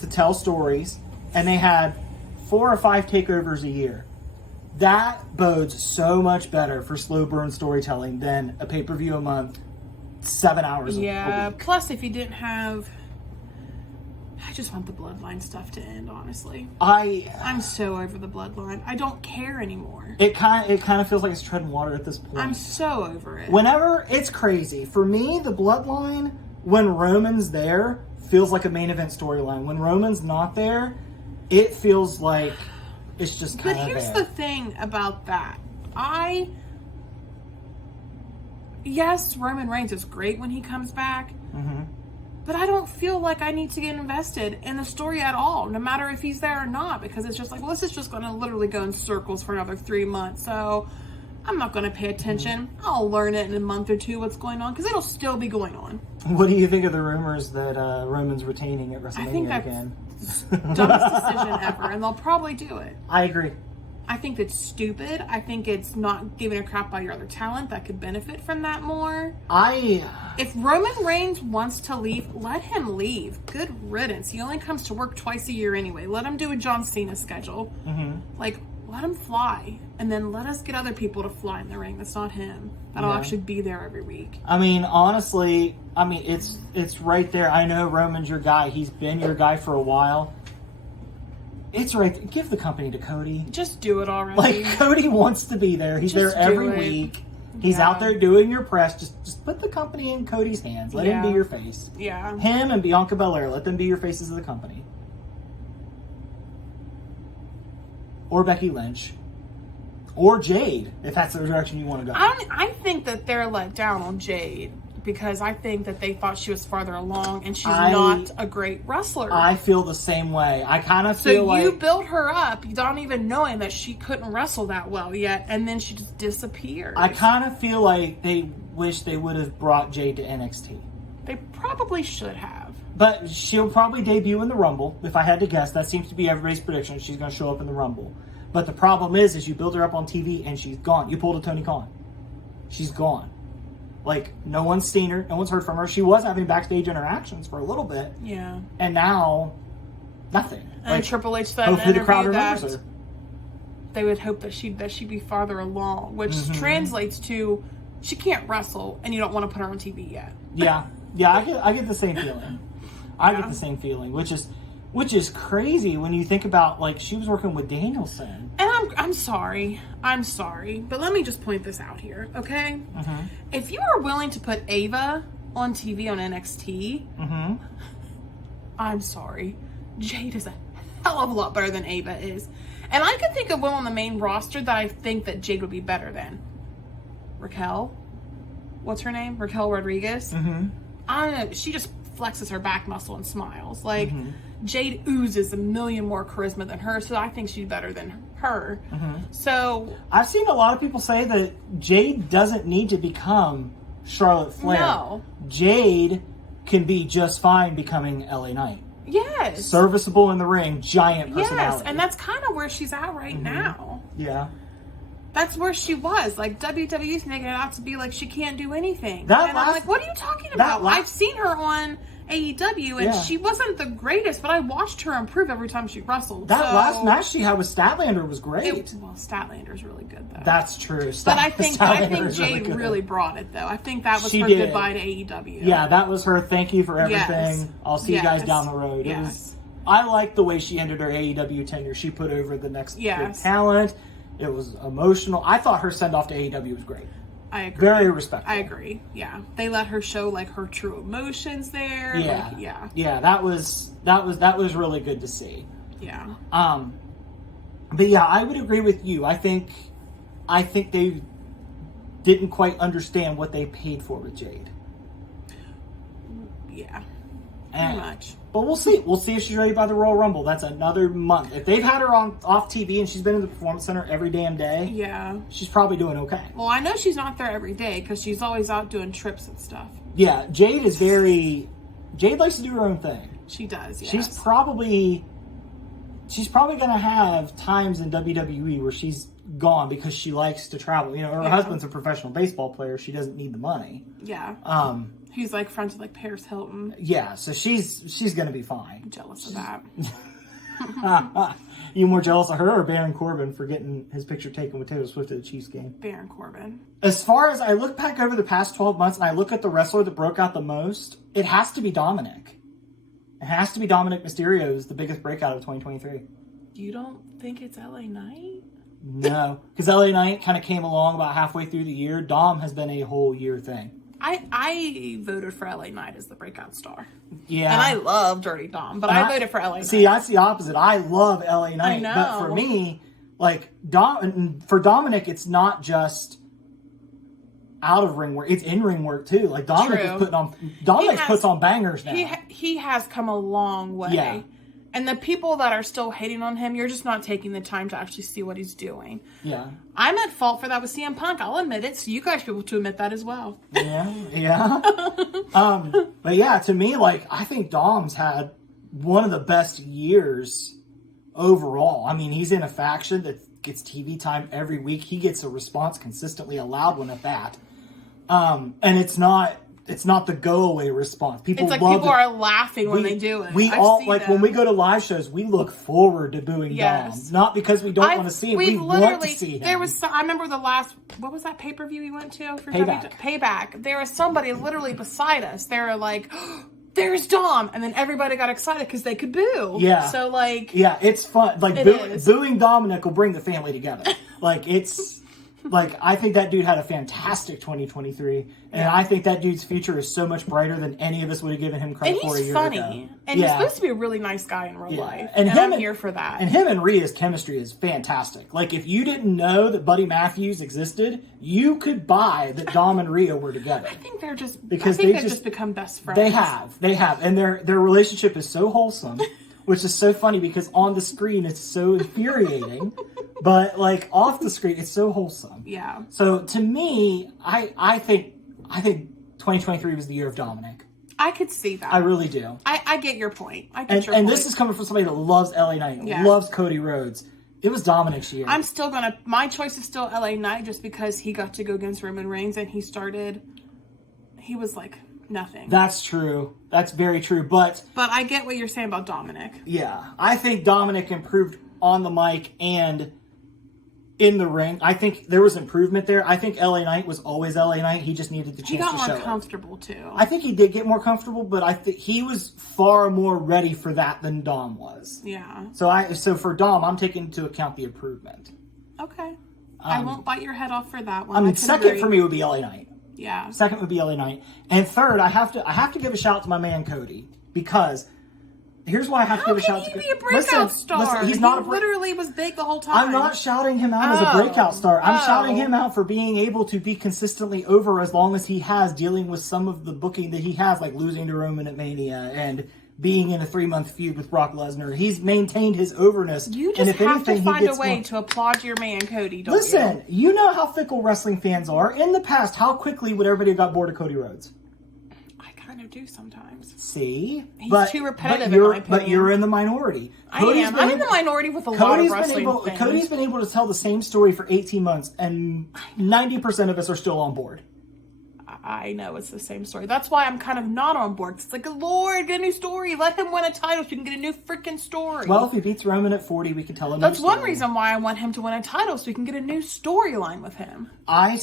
to tell stories, and they had 4 or 5 takeovers a year. That bodes so much better for slow burn storytelling than a pay-per-view a month, 7 hours a week. Plus if you didn't have... I just want the Bloodline stuff to end, honestly. I'm so over the Bloodline. I don't care anymore. It kind of feels like it's treading water at this point. I'm so over it. Whenever, it's crazy. For me, the Bloodline, when Roman's there, feels like a main event storyline. When Roman's not there, it feels like it's just kind of there. But here's the thing about that. Yes, Roman Reigns is great when he comes back. Mm-hmm. But I don't feel like I need to get invested in the story at all, no matter if he's there or not, because it's just like, well, this is just going to literally go in circles for another 3 months. So I'm not going to pay attention. I'll learn it in a month or two what's going on, because it'll still be going on. What do you think of the rumors that Roman's retaining at WrestleMania again? Dumbest decision ever, and they'll probably do it. I agree. I think it's stupid. I think it's not giving a crap about your other talent that could benefit from that more. If Roman Reigns wants to leave, let him leave. Good riddance. He only comes to work twice a year anyway. Let him do a John Cena schedule. Mm-hmm. Like, let him fly. And then let us get other people to fly in the ring. That's not him. That'll actually be there every week. I mean, honestly, it's right there. I know Roman's your guy. He's been your guy for a while. It's right there. Give the company to Cody. Just do it already. Like, Cody wants to be there. He's there every week. He's out there doing your press. Just put the company in Cody's hands. Let him be your face. Yeah. Him and Bianca Belair. Let them be your faces of the company. Or Becky Lynch. Or Jade, if that's the direction you want to go. I think that they're let down on Jade, because I think that they thought she was farther along, and she's not a great wrestler. I feel the same way. I kind of feel like... So you built her up, you don't even knowing that she couldn't wrestle that well yet, and then she just disappeared. I kind of feel like they wish they would have brought Jade to NXT. They probably should have. But she'll probably debut in the Rumble, if I had to guess. That seems to be everybody's prediction. She's going to show up in the Rumble. But the problem is you build her up on TV and she's gone. You pulled a Tony Khan. She's gone. Like, no one's seen her. No one's heard from her. She was having backstage interactions for a little bit. Yeah. And now, nothing. And like, Triple H said hopefully in the crowd an interview remembers that her. They would hope that she'd be farther along, which translates to she can't wrestle and you don't want to put her on TV yet. Yeah. I get the same feeling. I get the same feeling, which is crazy when you think about, like, she was working with Danielson. And I'm sorry, but let me just point this out here, okay? Mm-hmm. If you are willing to put Ava on TV on NXT, I'm sorry, Jade is a hell of a lot better than Ava is. And I could think of one on the main roster that I think that Jade would be better than. Raquel? What's her name? Raquel Rodriguez? Mm-hmm. I don't know, she just flexes her back muscle and smiles. Like, Jade oozes a million more charisma than her, so I think she's better than her. So I've seen a lot of people say that Jade doesn't need to become Charlotte Flair. No. Jade can be just fine becoming LA Knight. Yes. Serviceable in the ring, giant personality. Yes, and that's kind of where she's at right now. Yeah. That's where she was. Like, WWE's making it out to be like she can't do anything. I'm like, what are you talking about? I've seen her on AEW, and she wasn't the greatest, but I watched her improve every time she wrestled. That last match she had with Statlander was great. Statlander's really good, though. That's true. But I think Jade really brought it, though. I think that was her goodbye to AEW. Yeah, that was her thank you for everything. Yes. I'll see you guys down the road. Yes. I liked the way she ended her AEW tenure. She put over the next big talent. It was emotional. I thought her send-off to AEW was great. I agree. Very respectful. I agree. Yeah, they let her show like her true emotions there. Yeah. That was really good to see. Yeah. But yeah, I would agree with you. I think they didn't quite understand what they paid for with Jade. Yeah. Pretty much. But we'll see. We'll see if she's ready by the Royal Rumble. That's another month. If they've had her off TV and she's been in the Performance Center every damn day, she's probably doing okay. Well, I know she's not there every day because she's always out doing trips and stuff. Yeah, Jade likes to do her own thing. She does, yes. She's probably going to have times in WWE where she's gone because she likes to travel. You know, her husband's a professional baseball player. She doesn't need the money. Yeah. He's like friends with like Paris Hilton. Yeah, so she's gonna be fine. I'm jealous of that. You more jealous of her or Baron Corbin for getting his picture taken with Taylor Swift at the Chiefs game? Baron Corbin. As far as I look back over the past 12 months and I look at the wrestler that broke out the most, it has to be Dominic. It has to be Dominic Mysterio is the biggest breakout of 2023. You don't think it's LA Knight? No, because LA Knight kind of came along about halfway through the year. Dom has been a whole year thing. I voted for LA Knight as the breakout star. Yeah. And I love Dirty Dom, but I voted for LA Knight. See, that's the opposite. I love LA Knight. I know. But for me, like, for Dominic, it's not just out of ring work. It's in ring work, too. Like, Dominic puts on bangers now. He has come a long way. Yeah. And the people that are still hating on him, you're just not taking the time to actually see what he's doing. Yeah. I'm at fault for that with CM Punk. I'll admit it. So you guys be able to admit that as well. Yeah. But yeah, to me, like, I think Dom's had one of the best years overall. I mean, he's in a faction that gets TV time every week. He gets a response consistently, a loud one at that. And it's not the go away response. People are laughing when they do it. When we go to live shows, we look forward to booing Dom. Not because we don't want to see him. We want to see him. I remember what was that pay-per-view we went to? For Payback. There was somebody literally beside us. They were like, oh, there's Dom. And then everybody got excited because they could boo. Yeah. So like. Yeah, it's fun. Like booing Dominic will bring the family together. Like it's. Like, I think that dude had a fantastic 2023, and I think that dude's future is so much brighter than any of us would have given him credit for a year ago. And he's funny, and he's supposed to be a really nice guy in real life, and I'm here for that. And him and Rhea's chemistry is fantastic. Like, if you didn't know that Buddy Matthews existed, you could buy that Dom and Rhea were together. I think they've just become best friends. They have, and their relationship is so wholesome. Which is so funny because on the screen it's so infuriating, but like off the screen it's so wholesome. Yeah. So to me, I think 2023 was the year of Dominic. I could see that. I really do. I get your point. And this is coming from somebody that loves LA Knight, loves Cody Rhodes. It was Dominic's year. My choice is still LA Knight just because he got to go against Roman Reigns and he was like nothing. That's true. That's very true. But I get what you're saying about Dominic. Yeah. I think Dominic improved on the mic and in the ring. I think there was improvement there. I think LA Knight was always LA Knight. He just needed the chance to show it. He got more comfortable too. I think he did get more comfortable, but I think he was far more ready for that than Dom was. Yeah. So for Dom, I'm taking into account the improvement. Okay. I won't bite your head off for that one. I mean, second for me would be LA Knight. Yeah. Second would be LA Knight. And third, I have to give a shout out to my man Cody because here's why I have to give a shout out to Cody. How can he be a breakout star? He's literally was big the whole time. I'm not shouting him out as a breakout star. I'm shouting him out for being able to be consistently over as long as he has, dealing with some of the booking that he has, like losing to Roman at Mania and being in a 3-month feud with Brock Lesnar. He's maintained his overness. You just have to find a way to applaud your man, Cody, don't you? Listen, you know how fickle wrestling fans are. In the past, how quickly would everybody have got bored of Cody Rhodes? I kind of do sometimes. See? He's too repetitive, in my opinion. But you're in the minority. I'm in the minority with a lot of wrestling fans. Cody's been able to tell the same story for 18 months, and 90% of us are still on board. I know it's the same story. That's why I'm kind of not on board. It's like, Lord, get a new story. Let him win a title so we can get a new freaking story. Well, if he beats Roman at 40, we can tell him. That's one reason why I want him to win a title so we can get a new storyline with him. I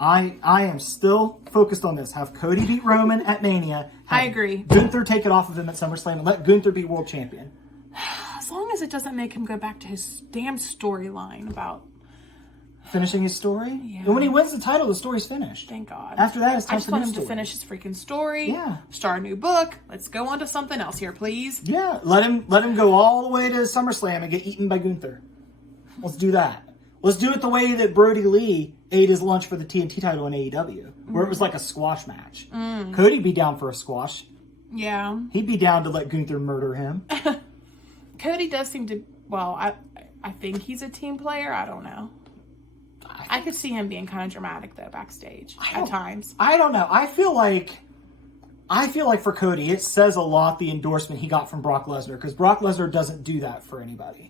am still focused on this. Have Cody beat Roman at Mania. I agree. Gunther take it off of him at SummerSlam and let Gunther be world champion. As long as it doesn't make him go back to his damn storyline about finishing his story. Yeah. And when he wins the title, the story's finished. Thank God. After that, it's time I just for want new him story. to finish his freaking story. Yeah. Start a new book. Let's go on to something else here, please. Yeah. Let him go all the way to SummerSlam and get eaten by Gunther. Let's do that. Let's do it the way that Brody Lee ate his lunch for the TNT title in AEW, where it was like a squash match. Cody'd be down for a squash. Yeah. He'd be down to let Gunther murder him. Cody does seem to, well, I think he's a team player. I don't know. I could see him being kind of dramatic, though, backstage at times. I don't know. I feel like for Cody, it says a lot the endorsement he got from Brock Lesnar, because Brock Lesnar doesn't do that for anybody.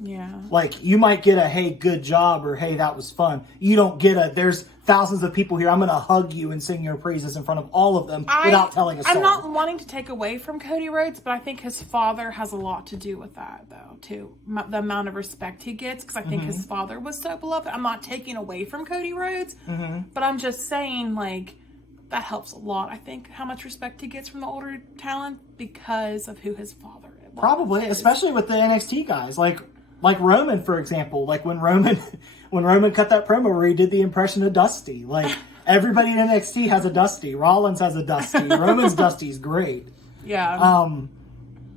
Yeah. Like, you might get a, hey, good job, or hey, that was fun. You don't get a, there's thousands of people here, I'm going to hug you and sing your praises in front of all of them without telling a soul. I'm not wanting to take away from Cody Rhodes, but I think his father has a lot to do with that, though, too. The amount of respect he gets, because I think his father was so beloved. I'm not taking away from Cody Rhodes, but I'm just saying, like, that helps a lot, I think, how much respect he gets from the older talent because of who his father is. Probably, especially with the NXT guys. Like Roman, for example, like when Roman cut that promo where he did the impression of Dusty. Like, everybody in NXT has a Dusty. Rollins has a Dusty. Roman's Dusty's great. Yeah.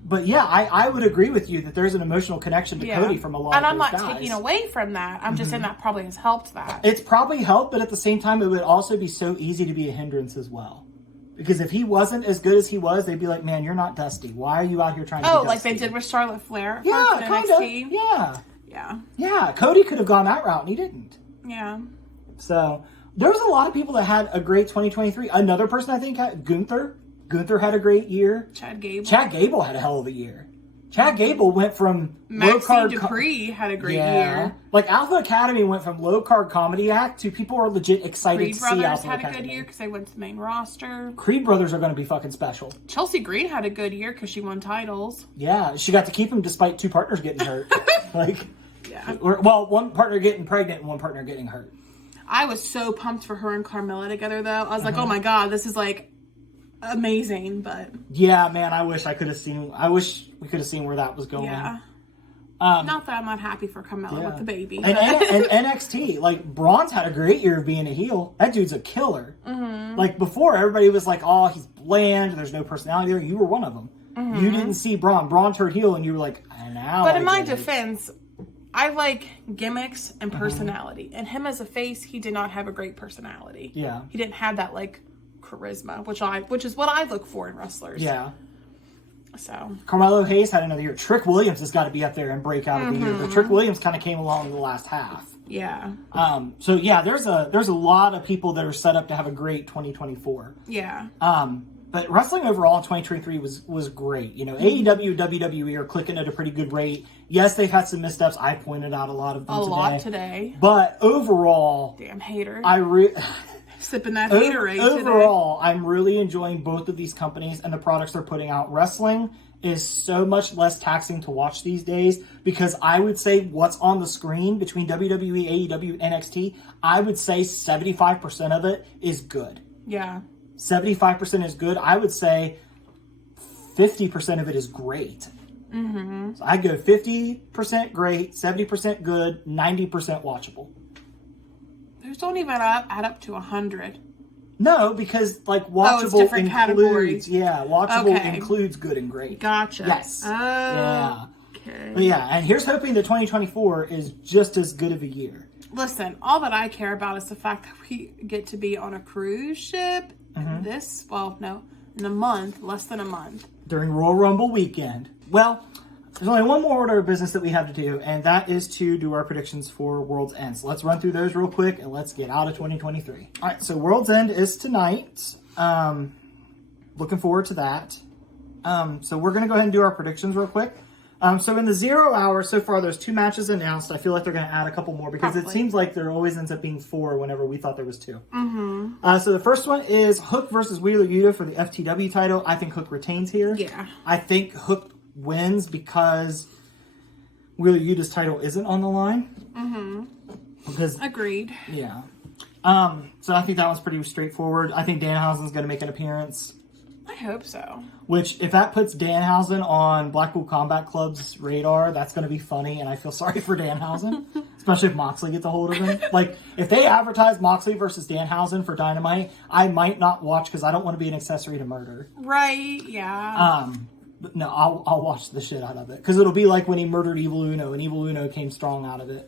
But yeah, I would agree with you that there's an emotional connection to Cody from a lot of those guys. And I'm not taking away from that. I'm just saying that probably has helped that. It's probably helped, but at the same time, it would also be so easy to be a hindrance as well. Because if he wasn't as good as he was, they'd be like, man, you're not Dusty. Why are you out here trying to be Dusty? Like they did with Charlotte Flair? Yeah, kind of. Yeah. Yeah. Yeah, Cody could have gone that route, and he didn't. Yeah. So, there was a lot of people that had a great 2023. Another person I think had, Gunther. Gunther had a great year. Chad Gable. Chad Gable had a hell of a year. Chad Gable went from Maxine Dupree had a great year. Like, Alpha Academy went from low-card comedy act to people are legit excited Creed to see Alpha Brothers Academy. had a good year because they went to the main roster. Creed Brothers are going to be fucking special. Chelsea Green had a good year because she won titles. Yeah, she got to keep him despite two partners getting hurt. Yeah. Well, one partner getting pregnant and one partner getting hurt. I was so pumped for her and Carmella together, though. I was like, oh my God, this is like amazing, but yeah, man, I wish we could have seen where that was going. Yeah. Not that I'm not happy for Carmella with the baby. And NXT, like, Braun's had a great year of being a heel. That dude's a killer. Like, before, everybody was like, oh, he's bland, there's no personality there. You were one of them. You didn't see Braun. Braun turned heel, and you were like, now. But in my defense, I like gimmicks and personality. And him as a face, he did not have a great personality. Yeah. He didn't have that, like, charisma, which is what I look for in wrestlers. Yeah. So Carmelo Hayes had another year. Trick Williams has got to be up there and break out of the year. But Trick Williams kind of came along in the last half. Yeah. So yeah, there's a lot of people that are set up to have a great 2024. Yeah. But wrestling overall in 2023 was great. You know, AEW, WWE are clicking at a pretty good rate. Yes, they've had some missteps. I pointed out a lot of them today. But overall, damn hater. Sipping that haterade overall, today. I'm really enjoying both of these companies and the products they're putting out. Wrestling is so much less taxing to watch these days because I would say what's on the screen between WWE, AEW, and NXT, I would say 75% of it is good. Yeah. 75% is good. I would say 50% of it is great. So I go 50% great, 70% good, 90% watchable. Those don't even add up to 100. No, because like watchable includes categories. Yeah, watchable includes good and great. Gotcha. Yes. Yeah. Okay. But yeah, and here's hoping that 2024 is just as good of a year. Listen, all that I care about is the fact that we get to be on a cruise ship in a month, less than a month. During Royal Rumble weekend. Well, there's only one more order of business that we have to do, and that is to do our predictions for World's End. So let's run through those real quick, and let's get out of 2023. All right, so World's End is tonight. Looking forward to that. So we're going to go ahead and do our predictions real quick. So in the 0 hour, so far there's 2 matches announced. I feel like they're going to add a couple more because it seems like there always ends up being 4 whenever we thought there was 2. So the first one is Hook versus Wheeler Yuta for the FTW title. I think Hook retains here. Yeah. I think Hook wins because Wheeler Yuta's title isn't on the line. Because Agreed. Yeah. So I think that one's pretty straightforward. I think Danhausen's going to make an appearance. I hope so. Which, if that puts Danhausen on Blackpool Combat Club's radar, that's going to be funny, and I feel sorry for Danhausen. Especially if Moxley gets a hold of him. Like, if they advertise Moxley versus Danhausen for Dynamite, I might not watch because I don't want to be an accessory to murder. Right, yeah. But no, I'll watch the shit out of it. Because it'll be like when he murdered Evil Uno, and Evil Uno came strong out of it.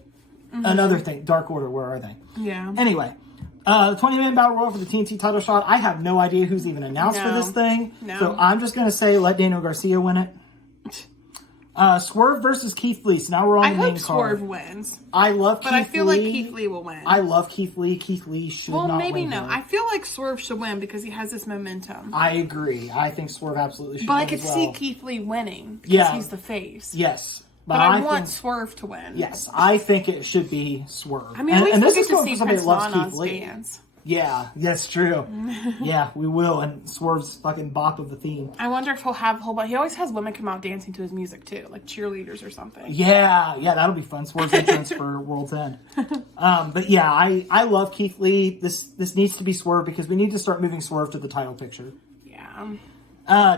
Another thing, Dark Order, where are they? Yeah. Anyway, the 20-man battle royal for the TNT title shot. I have no idea who's even announced for this thing. No. So I'm just going to say let Daniel Garcia win it. Swerve versus Keith Lee. So now we're on the main card. Swerve wins. I love Keith Lee. But I feel like Keith Lee will win. I love Keith Lee. Keith Lee should not win. Well, maybe no. Here. I feel like Swerve should win because he has this momentum. I agree. I think Swerve absolutely should but win I could as well. see Keith Lee winning because he's the face. Yes. But I want Swerve to win. Yes, I think it should be Swerve. I mean, at least we get to see somebody Prince that loves Nana's Keith Lee. dance. Yeah, that's true. Yeah, we will. And Swerve's fucking bop of the theme. I wonder if he'll have a whole bunch. He always has women come out dancing to his music too, like cheerleaders or something. Yeah, that'll be fun. Swerve's entrance for World's End. But yeah, I love Keith Lee. This needs to be Swerve because we need to start moving Swerve to the title picture. Yeah.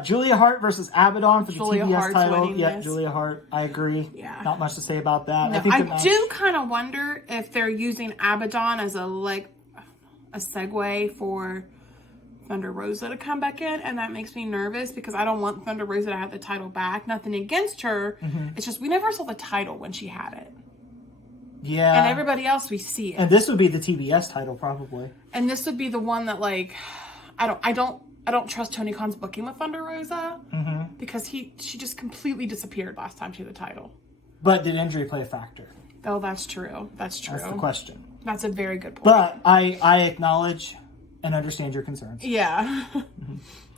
Julia Hart versus Abaddon for the TBS title. Yeah, this. Julia Hart. I agree. Yeah. Not much to say about that. No, I do kind of wonder if they're using Abaddon as a segue for Thunder Rosa to come back in, and that makes me nervous because I don't want Thunder Rosa to have the title back. Nothing against her. It's just we never saw the title when she had it. Yeah. And everybody else, we see it. And this would be the TBS title, probably. And this would be the one that, I don't trust Tony Khan's booking with Thunder Rosa because she just completely disappeared last time she had the title. But did injury play a factor? Oh, that's true. That's true. That's the question. That's a very good point. But I acknowledge and understand your concerns. Yeah.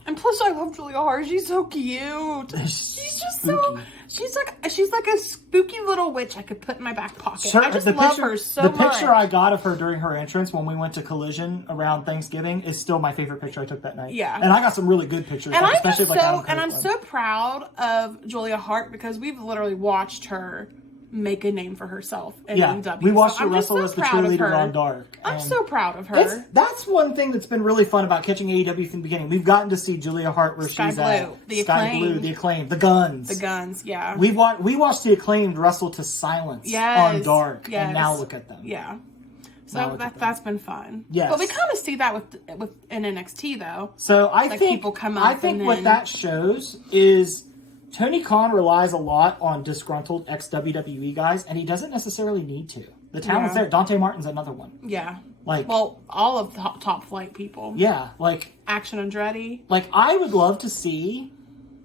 And plus, I love Julia Hart. She's so cute. She's just spooky. She's like a spooky little witch I could put in my back pocket. I just love her so much. The picture I got of her during her entrance when we went to Collision around Thanksgiving is still my favorite picture I took that night. Yeah. And I got some really good pictures. And I'm so proud of Julia Hart because we've literally watched her make a name for herself in AEW. We watched her wrestle as the cheerleader on Dark. I'm so proud of her. That's one thing that's been really fun about catching AEW from the beginning. We've gotten to see Julia Hart where she's at. Sky Blue, the Acclaimed, the Guns. The Guns, yeah. We watched the Acclaimed wrestle to silence on Dark, and now look at them. Yeah. So that's been fun. Yes. But we kind of see that with in NXT though. So I think people come up. I think what that shows is Tony Khan relies a lot on disgruntled ex-WWE guys, and he doesn't necessarily need to. The talent's there. Dante Martin's another one. Yeah. All of the top flight people. Yeah, Action Andretti. I would love to see,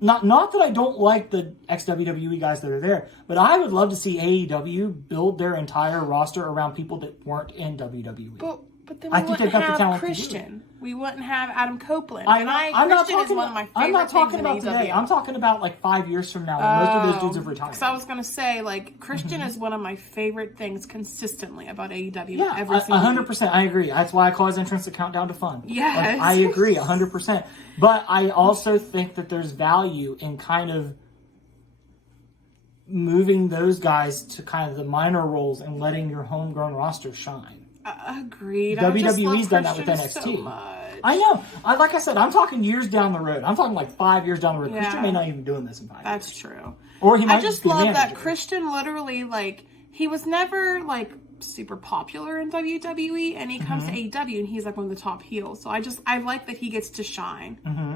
not that I don't like the ex-WWE guys that are there, but I would love to see AEW build their entire roster around people that weren't in WWE. But then we wouldn't have Christian. We wouldn't have Adam Copeland. Christian is one of my favorite I'm not talking about things today. I'm talking about 5 years from now when most of those dudes have retired. Because I was going to say, Christian is one of my favorite things consistently about AEW. Yeah, every single 100%. I agree. That's why I call his entrance the Countdown to Fun. Yes. I agree 100%. But I also think that there's value in kind of moving those guys to kind of the minor roles and letting your homegrown roster shine. Agreed. WWE's done that with NXT. So I know. Like I said, I'm talking years down the road. I'm talking 5 years down the road. Yeah. Christian may not even be doing this in 5 years. That's true. Or he might I just love that Christian literally he was never super popular in WWE, and he comes to AEW and he's one of the top heels. So I like that he gets to shine. Mm-hmm.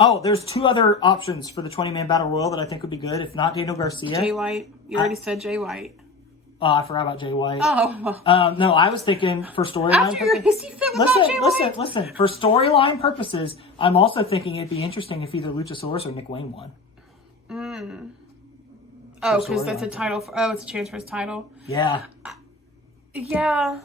Oh, there's 2 other options for the 20-man battle royal that I think would be good. If not Daniel Garcia, Jay White. You already said Jay White. Oh, I forgot about Jay White. Oh. No, I was thinking for storyline. After your hissy fit about Jay White? Listen. For storyline purposes, I'm also thinking it'd be interesting if either Luchasaurus or Nick Wayne won. Oh, because that's a title it's a chance for his title. Yeah. Yeah,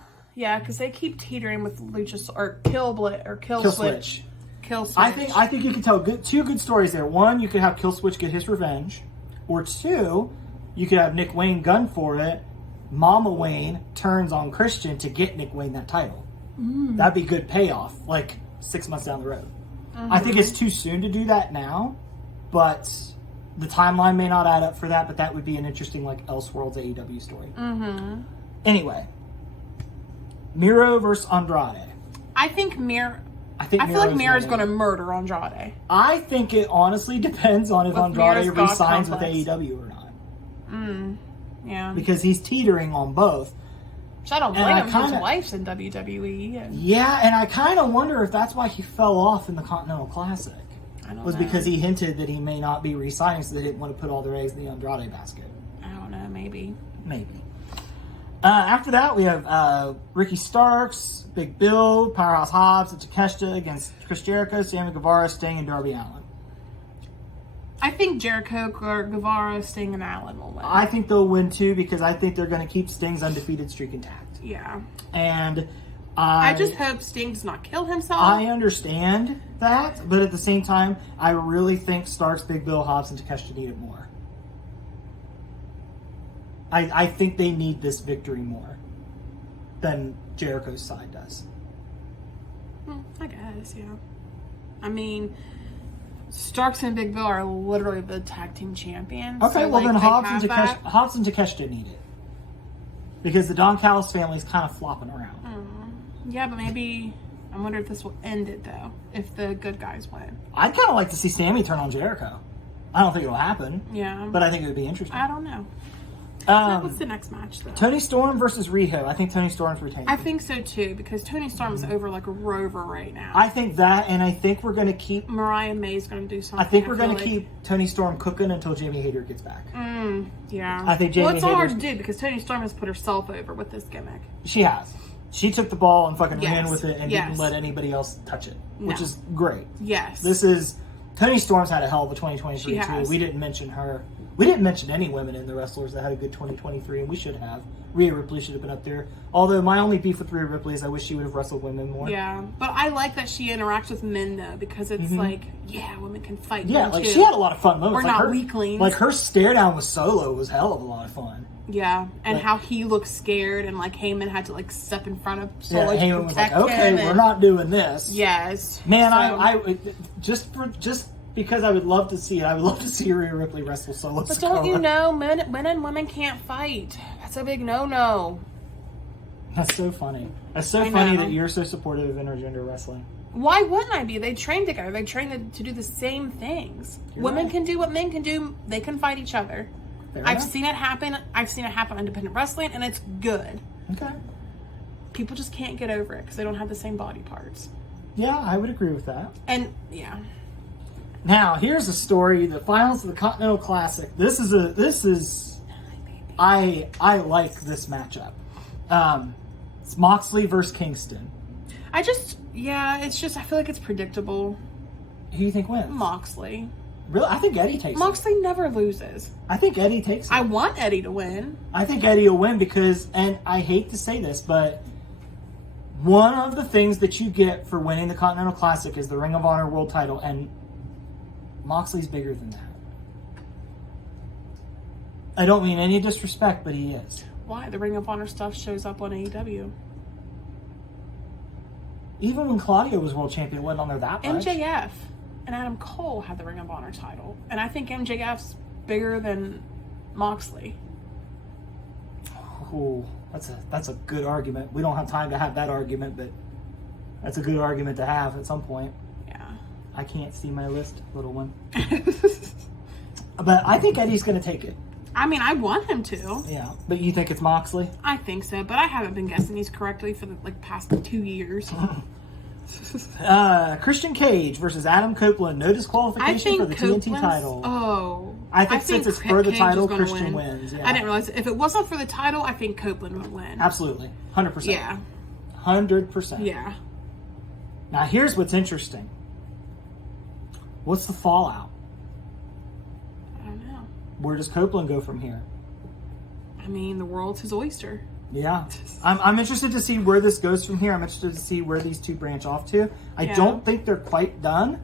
because they keep teetering with Luchasaurus or Kill Switch. Kill Switch. I think you can tell 2 good stories there. One, you could have Kill Switch get his revenge, Or two, you could have Nick Wayne gun for it. Mama Wayne turns on Christian to get Nick Wayne that title. That'd be good payoff, like 6 months down the road. I think it's too soon to do that now, but the timeline may not add up for that, but that would be an interesting, like, Elseworlds AEW story. Anyway, Miro versus Andrade. I feel like Mira's going to murder Andrade. I think it honestly depends on if Andrade re-signs with complex. AEW or not. Yeah. Because he's teetering on both. Which I don't blame him. His wife's in WWE. Yeah, and I kind of wonder if that's why he fell off in the Continental Classic. I don't was know. Because he hinted that he may not be re-signing, so they didn't want to put all their eggs in the Andrade basket. I don't know. Maybe. After that, we have Ricky Starks, Big Bill, Powerhouse Hobbs, and Takeshita against Chris Jericho, Sammy Guevara, Sting, and Darby Allin. I think Jericho, Guevara, Sting, and Allin will win. I think they'll win too because I think they're going to keep Sting's undefeated streak intact. Yeah. And I just hope Sting does not kill himself. I understand that, but at the same time, I really think Starks, Big Bill, Hobbs, and Takeshita need it more. I think they need this victory more than Jericho's side does. I guess, yeah. I mean, Starks and Big Bill are literally the tag team champions. Okay, so, well then they Hobbs and Takeshita need it. Because the Don Callis family is kind of flopping around. Yeah, but maybe... I wonder if this will end it, though. If the good guys win. I'd kind of like to see Sammy turn on Jericho. I don't think it'll happen. Yeah. But I think it would be interesting. I don't know. What's the next match, though? Tony Storm versus Riho. I think Tony Storm's retaining. I think so, too, because Tony Storm's over like a rover right now. I think that, and I think we're going to keep... Mariah May's going to do something. I think we're going to keep Tony Storm cooking until Jamie Hayter gets back. Yeah. I think Jamie Well, it's all hard Hayter's- to do because Tony Storm has put herself over with this gimmick. She has. She took the ball and fucking ran Yes. with it and didn't let anybody else touch it, which No. is great. Yes. This is... Tony Storm's had a hell of a 2023 She too. has. We didn't mention her. We didn't mention any women in the wrestlers that had a good 2023, and we should have. Rhea Ripley should have been up there. Although my only beef with Rhea Ripley is I wish she would have wrestled women more. Yeah, but I like that she interacts with men though because it's like, yeah, women can fight. Yeah, men like too. she had a lot of fun moments. We're like not her, weaklings. Like her stare down with Solo was hell of a lot of fun. Yeah, and Like- how he looked scared and like Heyman had to like step in front of Solo Yeah, to Heyman was like, protect "Okay, him we're and- not doing this." Yes, Man, so- I just because I would love to see it. I would love to see Rhea Ripley wrestle Solo. But don't you know, men and women can't fight. That's a big no-no. That's so funny. That's so I funny know. that you're so supportive of intergender wrestling. Why wouldn't I be? They train together. They train to do the same things. You're Women right. can do what men can do. They can fight each other. Fair I've enough. seen it happen. I've seen it happen on independent wrestling, and it's good. Okay. People just can't get over it because they don't have the same body parts. Yeah, I would agree with that. And yeah, Now, here's a story: the finals of the Continental Classic. I like this matchup. It's Moxley versus Kingston. it's just I feel like it's predictable. Who do you think wins? Moxley. Really, I think Eddie takes it. Moxley never loses. I think Eddie takes it. I want Eddie to win. I think Eddie will win because, and I hate to say this, but one of the things that you get for winning the Continental Classic is the Ring of Honor World Title, and Moxley's bigger than that. I don't mean any disrespect, but he is. Why? The Ring of Honor stuff shows up on AEW. Even when Claudio was world champion, it wasn't on there that much. MJF and Adam Cole had the Ring of Honor title. And I think MJF's bigger than Moxley. Ooh, that's a good argument. We don't have time to have that argument, but that's a good argument to have at some point. Yeah. I can't see my list, little one. But I think Eddie's going to take it. I mean, I want him to. Yeah, but you think it's Moxley? I think so, but I haven't been guessing these correctly for the past 2 years. Christian Cage versus Adam Copeland. No disqualification for the TNT title. Oh. I think since it's for the Cage title, is gonna Christian win. wins. Yeah. I didn't realize if it wasn't for the title, I think Copeland would win. Absolutely. 100%. Yeah. 100%. Yeah. Now, here's what's interesting. What's the fallout? I don't know. Where does Copeland go from here? I mean, the world's his oyster. Yeah. I'm interested to see where this goes from here. I'm interested to see where these two branch off to. I Yeah. don't think they're quite done,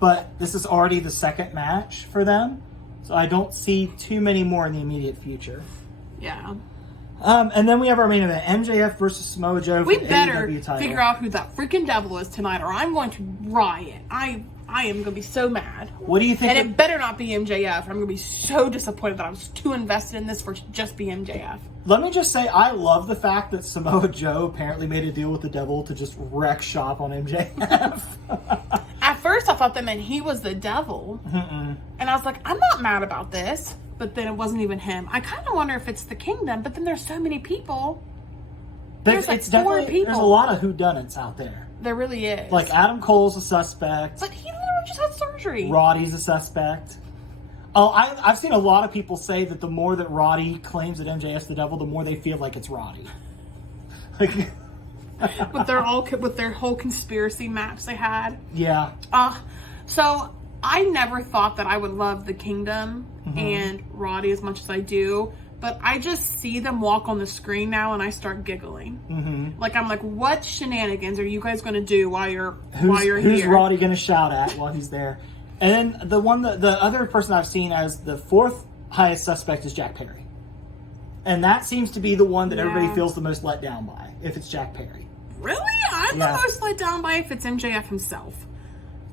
but this is already the second match for them. So I don't see too many more in the immediate future. Yeah. And then we have our main event, MJF versus Samoa Joe for We the better AEW title. figure out who that freaking devil is tonight, or I'm going to riot. I am going to be so mad. What do you think? And it better not be MJF. I'm going to be so disappointed that I was too invested in this for just be MJF. Let me just say, I love the fact that Samoa Joe apparently made a deal with the devil to just wreck shop on MJF. At first, I thought that meant he was the devil. Mm-mm. And I was like, I'm not mad about this. But then it wasn't even him. I kind of wonder if it's the kingdom, but then there's so many people. There's like 4 people. There's a lot of whodunits out there. There really is. Like Adam Cole's a suspect. But he literally just had surgery. Roddy's a suspect. Oh, I've seen a lot of people say that the more that Roddy claims that MJF's the devil, the more they feel like it's Roddy. Like, with their whole conspiracy maps they had. Yeah. So I never thought that I would love the kingdom and Roddy as much as I do, but I just see them walk on the screen now and I start giggling. Like I'm like, what shenanigans are you guys going to do while you're here? Who's Roddy going to shout at while he's there? And then the other person I've seen as the 4th highest suspect is Jack Perry, and that seems to be the one that everybody feels the most let down by. If it's Jack Perry, really, I'm the most let down by if it's MJF himself.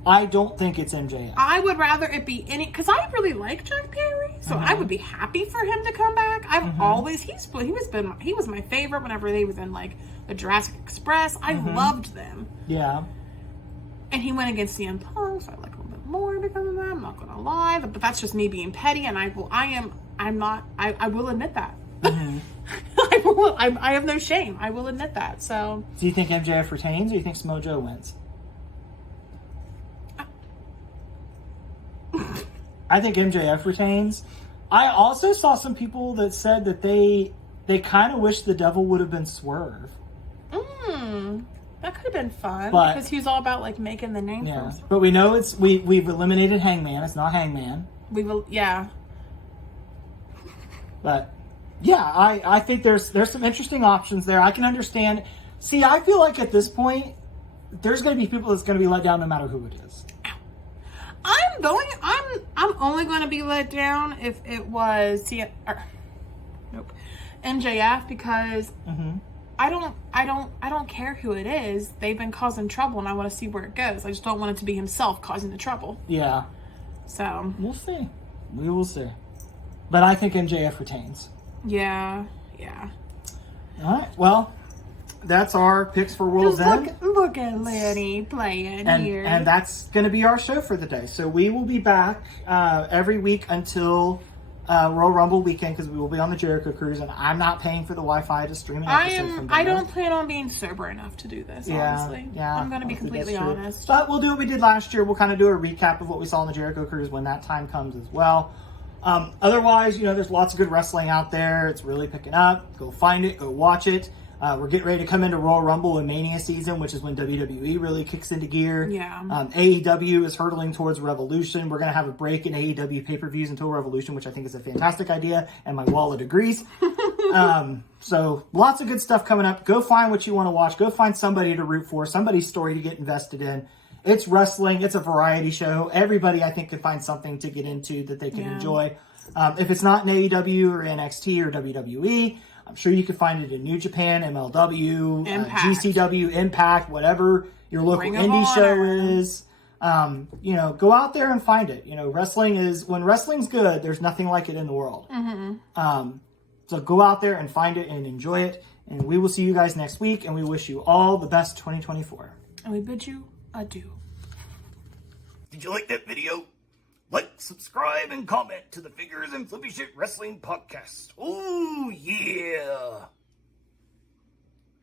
I don't think it's MJF. I would rather it be because I really like Jack Perry, so I would be happy for him to come back. I've always he was my favorite whenever they was in like the Jurassic Express. I loved them. Yeah. And he went against CM Punk, so I like a little bit more because of that. I'm not gonna lie, but that's just me being petty, and I will admit that. I have no shame. I will admit that. So, do you think MJF retains, or do you think Samoa Joe wins? I think MJF retains. I also saw some people that said that they kind of wish the devil would have been Swerve. That could have been fun because he was all about like making the name for himself. But we know we've eliminated Hangman. It's not Hangman. But yeah, I think there's some interesting options there. I can understand. See, I feel like at this point there's going to be people that's going to be let down no matter who it is. I'm only going to be let down if it was MJF because I don't care who it is. They've been causing trouble and I want to see where it goes. I just don't want it to be himself causing the trouble. Yeah. So we'll see. We will see. But I think MJF retains. Yeah. All right. Well, that's our picks for World's End. Look at Lenny playing here. And that's going to be our show for the day. So we will be back every week until Royal Rumble weekend because we will be on the Jericho Cruise, and I'm not paying for the Wi-Fi to stream an episode from there. I don't plan on being sober enough to do this, honestly. Yeah, I'm going to be completely honest. But we'll do what we did last year. We'll kind of do a recap of what we saw on the Jericho Cruise when that time comes as well. Otherwise, there's lots of good wrestling out there. It's really picking up. Go find it. Go watch it. We're getting ready to come into Royal Rumble and Mania season, which is when WWE really kicks into gear. Yeah. AEW is hurtling towards Revolution. We're going to have a break in AEW pay-per-views until Revolution, which I think is a fantastic idea, and my wallet agrees. So lots of good stuff coming up. Go find what you want to watch. Go find somebody to root for, somebody's story to get invested in. It's wrestling. It's a variety show. Everybody, I think, can find something to get into that they can enjoy. If it's not in AEW or NXT or WWE, I'm sure you can find it in New Japan, MLW, GCW, Impact, whatever your local indie show is. Go out there and find it. When wrestling's good, there's nothing like it in the world. So go out there and find it and enjoy it. And we will see you guys next week. And we wish you all the best 2024. And we bid you adieu. Did you like that video? Like, subscribe, and comment to the Figures and Flippy Shit Wrestling Podcast. Oh, yeah!